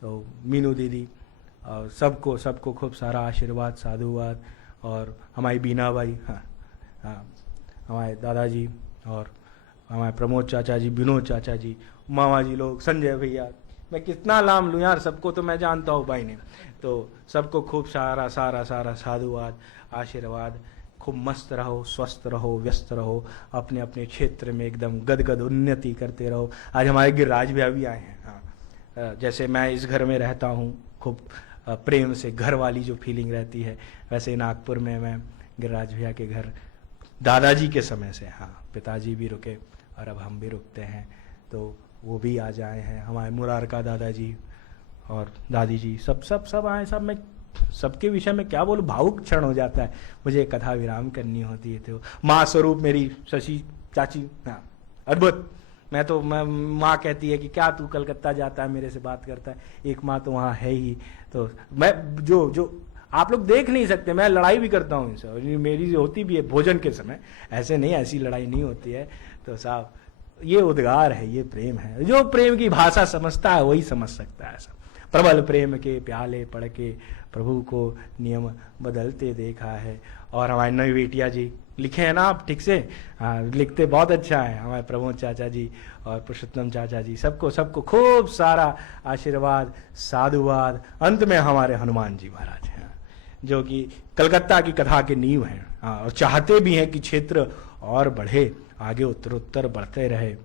तो मीनू दीदी और सबको खूब सारा आशीर्वाद, साधुवाद। और हमारी बीना भाई, हाँ हाँ, हमारे दादाजी और हमारे प्रमोद चाचा जी, विनोद चाचा जी, मामा जी लोग, संजय भैया, मैं कितना नाम लूँ यार, सबको तो मैं जानता हूँ भाई ने। तो सबको खूब सारा साधुवाद, आशीर्वाद। खूब मस्त रहो, स्वस्थ रहो, व्यस्त रहो, अपने अपने क्षेत्र में एकदम गदगद उन्नति करते रहो। आज हमारे गिरिराज भैया भी आए हैं, हाँ। जैसे मैं इस घर में रहता हूँ, खूब प्रेम से घर वाली जो फीलिंग रहती है, वैसे नागपुर में मैं गिरिराज भैया के घर दादाजी के समय से, हाँ, पिताजी भी रुके और अब हम भी रुकते हैं, तो वो भी आज आए हैं। हमारे मुरार का दादाजी और दादी जी सब आए। सब मैं सबके विषय में क्या बोलूं, भावुक क्षण हो जाता है मुझे। कथा विराम करनी होती है तो माँ स्वरूप मेरी शशि चाची, हाँ, अद्भुत। मैं माँ कहती है कि क्या तू कलकत्ता जाता है, मेरे से बात करता है, एक माँ तो वहाँ है ही। तो मैं जो आप लोग देख नहीं सकते, मैं लड़ाई भी करता हूँ इनसे, और मेरी जो होती भी है भोजन के समय, ऐसे नहीं, ऐसी लड़ाई नहीं होती है। तो साहब ये उद्गार है, ये प्रेम है। जो प्रेम की भाषा समझता है वही समझ सकता है सब। प्रबल प्रेम के प्याले पढ़ के प्रभु को नियम बदलते देखा है। और हमारे नई बेटिया जी लिखे हैं ना आप ठीक से, हाँ, लिखते बहुत अच्छा है। हमारे प्रमोद चाचा जी और पुरुषोत्तम चाचा जी, सबको खूब सारा आशीर्वाद, साधुवाद। अंत में हमारे हनुमान जी महाराज हैं, जो कि कलकत्ता की कथा के नींव हैं, हाँ, और चाहते भी हैं कि क्षेत्र और बढ़े, आगे उत्तरोत्तर बढ़ते रहे।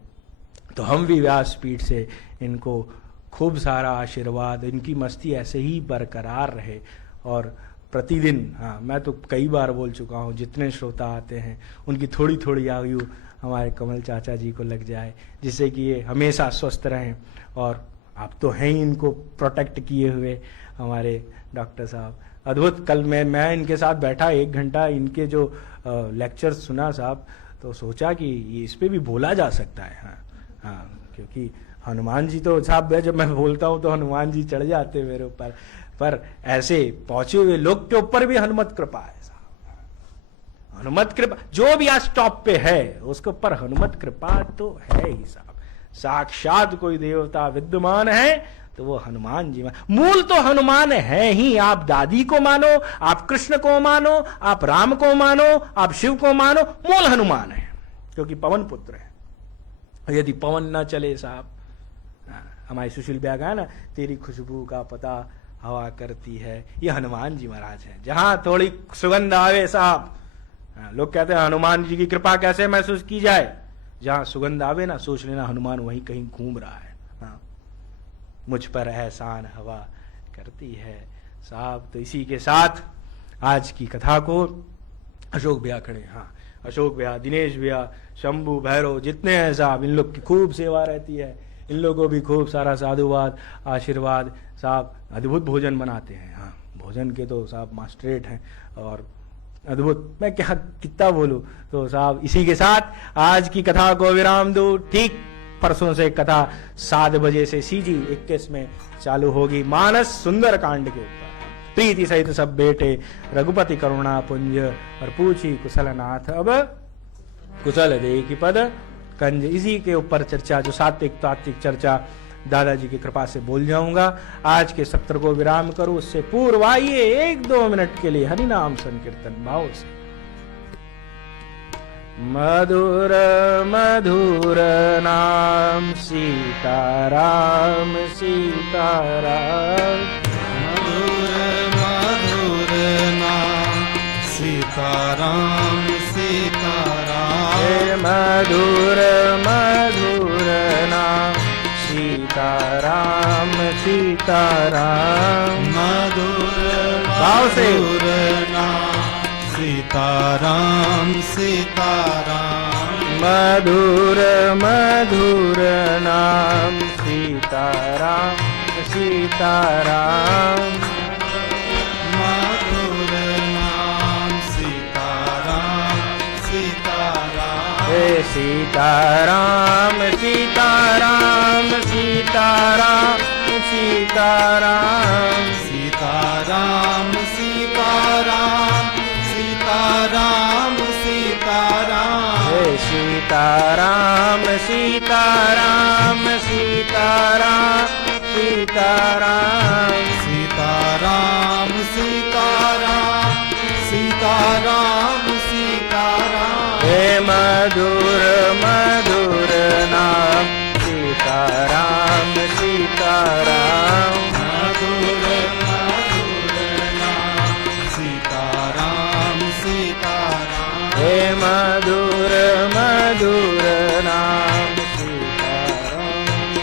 तो हम भी व्यासपीठ से इनको खूब सारा आशीर्वाद, इनकी मस्ती ऐसे ही बरकरार रहे। और प्रतिदिन, हाँ, मैं तो कई बार बोल चुका हूँ, जितने श्रोता आते हैं उनकी थोड़ी थोड़ी आयु हमारे कमल चाचा जी को लग जाए, जिससे कि ये हमेशा स्वस्थ रहें। और आप तो हैं ही इनको प्रोटेक्ट किए हुए हमारे डॉक्टर साहब, अद्भुत। कल मैं इनके साथ बैठा 1 घंटा, इनके जो लेक्चर सुना साहब, तो सोचा कि ये इस पे भी बोला जा सकता है, हाँ हाँ, क्योंकि हनुमान जी तो साहब, जब मैं बोलता हूँ तो हनुमान जी चढ़ जाते मेरे ऊपर, पर ऐसे पहुंचे हुए लोग के ऊपर भी हनुमत कृपा है साहब। हनुमत कृपा जो भी आज टॉप पे है उसके ऊपर हनुमत कृपा तो है ही साहब। साक्षात कोई देवता विद्यमान है तो वो हनुमान जी। मूल तो हनुमान है ही। आप दादी को मानो, आप कृष्ण को मानो, आप राम को मानो, आप शिव को मानो, मूल हनुमान है, क्योंकि पवन पुत्र है। यदि पवन न चले साहब, हमारी सुशील ब्याग है ना, तेरी खुशबू का पता हवा करती है, ये हनुमान जी महाराज हैं। जहां थोड़ी सुगंध आवे साहब, लोग कहते हैं हनुमान जी की कृपा कैसे महसूस की जाए, जहां सुगंध आवे ना, सोच लेना हनुमान वहीं कहीं घूम रहा है। हाँ, मुझ पर एहसान हवा करती है साहब। तो इसी के साथ आज की कथा को अशोक भैया खड़े, हाँ, अशोक भैया, दिनेश भैया, शंभू, भैरव, जितने हैं साहब, इन लोग की खूब सेवा रहती है। इन लोगों को भी खूब सारा साधुवाद, आशीर्वाद साहब। अद्भुत भोजन बनाते हैं, हाँ, भोजन के तो साहब मास्टरेट हैं और अद्भुत। मैं क्या कितना बोलूं। तो साहब इसी के साथ आज की कथा को विराम दूं। ठीक परसों से कथा 7 बजे से CG 21 में चालू होगी, मानस सुंदर कांड के ऊपर। प्रीति सहित सब बेटे रघुपति करुणा पुंज, और पूछी कुशल नाथ अब कुशल देखी पद कंज। इसी के ऊपर चर्चा, जो सात्विक तात्विक चर्चा दादाजी की कृपा से बोल जाऊंगा। आज के सत्र को विराम करूं, उससे पूर्व आइए 1-2 मिनट के लिए हरि नाम संकीर्तन भाव से। मधुर मधुर नाम सीताराम सीताराम, मधुर मधुर नाम सीताराम सीताराम, मधुर मधुर नाम सीताराम सीताराम। मधुर भाव से। मधुर नाम सीताराम सीताराम, मधुर मधुर नाम सीताराम सीताराम। मधुर नाम सीताराम सीताराम सीताराम सीताराम सीताराम सीताराम सीताराम सीताराम सीताराम हे सीताराम सीताराम सीताराम सीताराम सीताराम सीताराम सीताराम सीताराम हे मधुर मधुर नाम सीताराम सीताराम मधुर मधुर नाम सीताराम सीताराम हे मधुर मधुर नाम सीताराम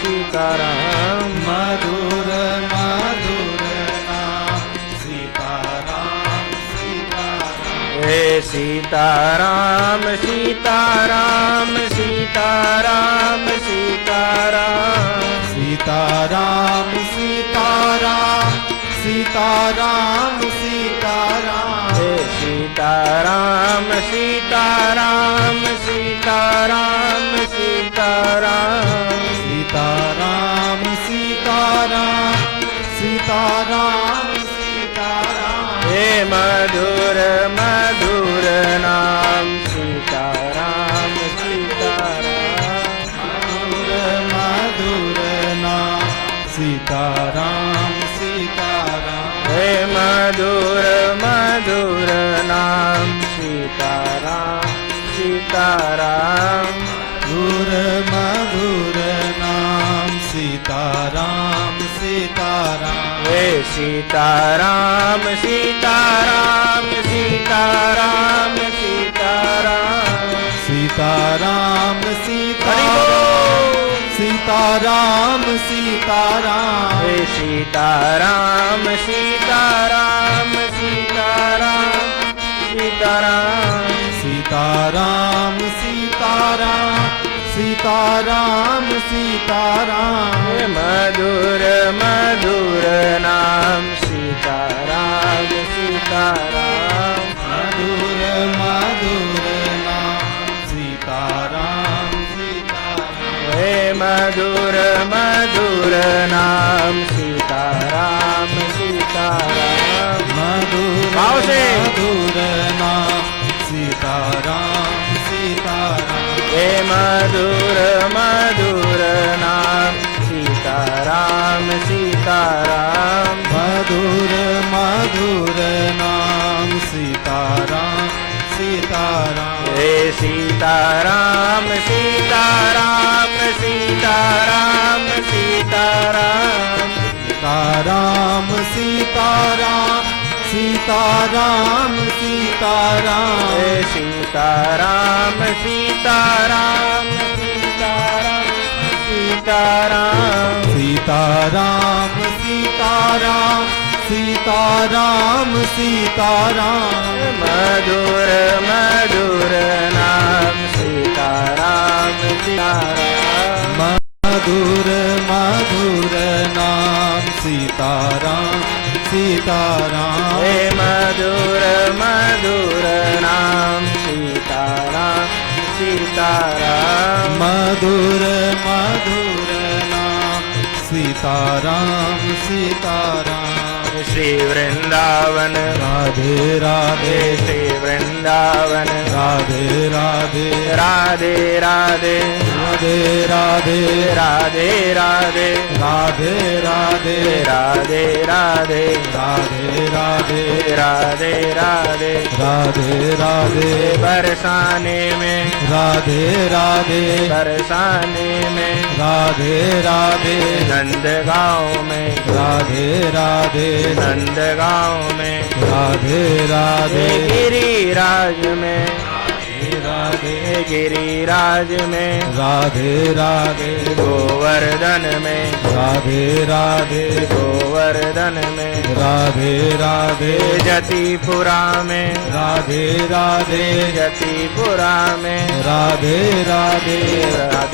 सीताराम मधुर मधुर नाम सीताराम सीताराम हे सीताराम सीताराम सीताराम सीताराम सीताराम सीताराम सीताराम सीताराम हे सीताराम सीताराम सीताराम सीताराम सीताराम सीताराम सीताराम सीताराम हे मधुर मधुर नाम सीताराम सीताराम मधुर मधुर नाम सीताराम सीताराम हे मधुर मधुर नाम सीताराम सीताराम मधुर मधुर नाम सीताराम सीताराम हे सीताराम सीताराम सीताराम सीताराम सीताराम सीताराम सीताराम हे सीताराम सीताराम सीताराम सीताराम सीताराम सीताराम सीताराम सीताराम हे मधुर मधुर नाम सीताराम सीताराम मधुर मधुर नाम सीताराम सीताराम हे मधुर मधुर नाम सीताराम सीताराम मधुर भाव से। मधुर नाम सीताराम सीताराम हे मधुर मधुर नाम सीताराम सीताराम मधुर मधुर नाम सीताराम सीताराम हे सीताराम सीताराम सीताराम सीताराम सीताराम सीताराम सीताराम सीताराम हे सीताराम सीताराम सीताराम सीताराम सीताराम सीताराम सीताराम सीताराम मधुर मधुर नाम सीताराम सीताराम मधुर मधुर नाम सीताराम सीताराम हे मधुर मधुर नाम सीताराम सीताराम मधुर मधुर नाम सीताराम सीताराम श्री वृंदावन राधे राधे श्री वृंदावन राधे राधे राधे राधे राधे राधे राधे राधे राधे राधे राधे राधे राधे राधे राधे राधे राधे राधे बरसाने में राधे राधे बरसाने में राधे राधे नंदगांव में राधे राधे नंदगांव में राधे राधे गिरिराज में राधे गिरिराज में राधे राधे गोवर्धन में राधे राधे गोवर्धन में राधे राधे जतिपुरा में राधे राधे जतिपुरा में राधे राधे राधे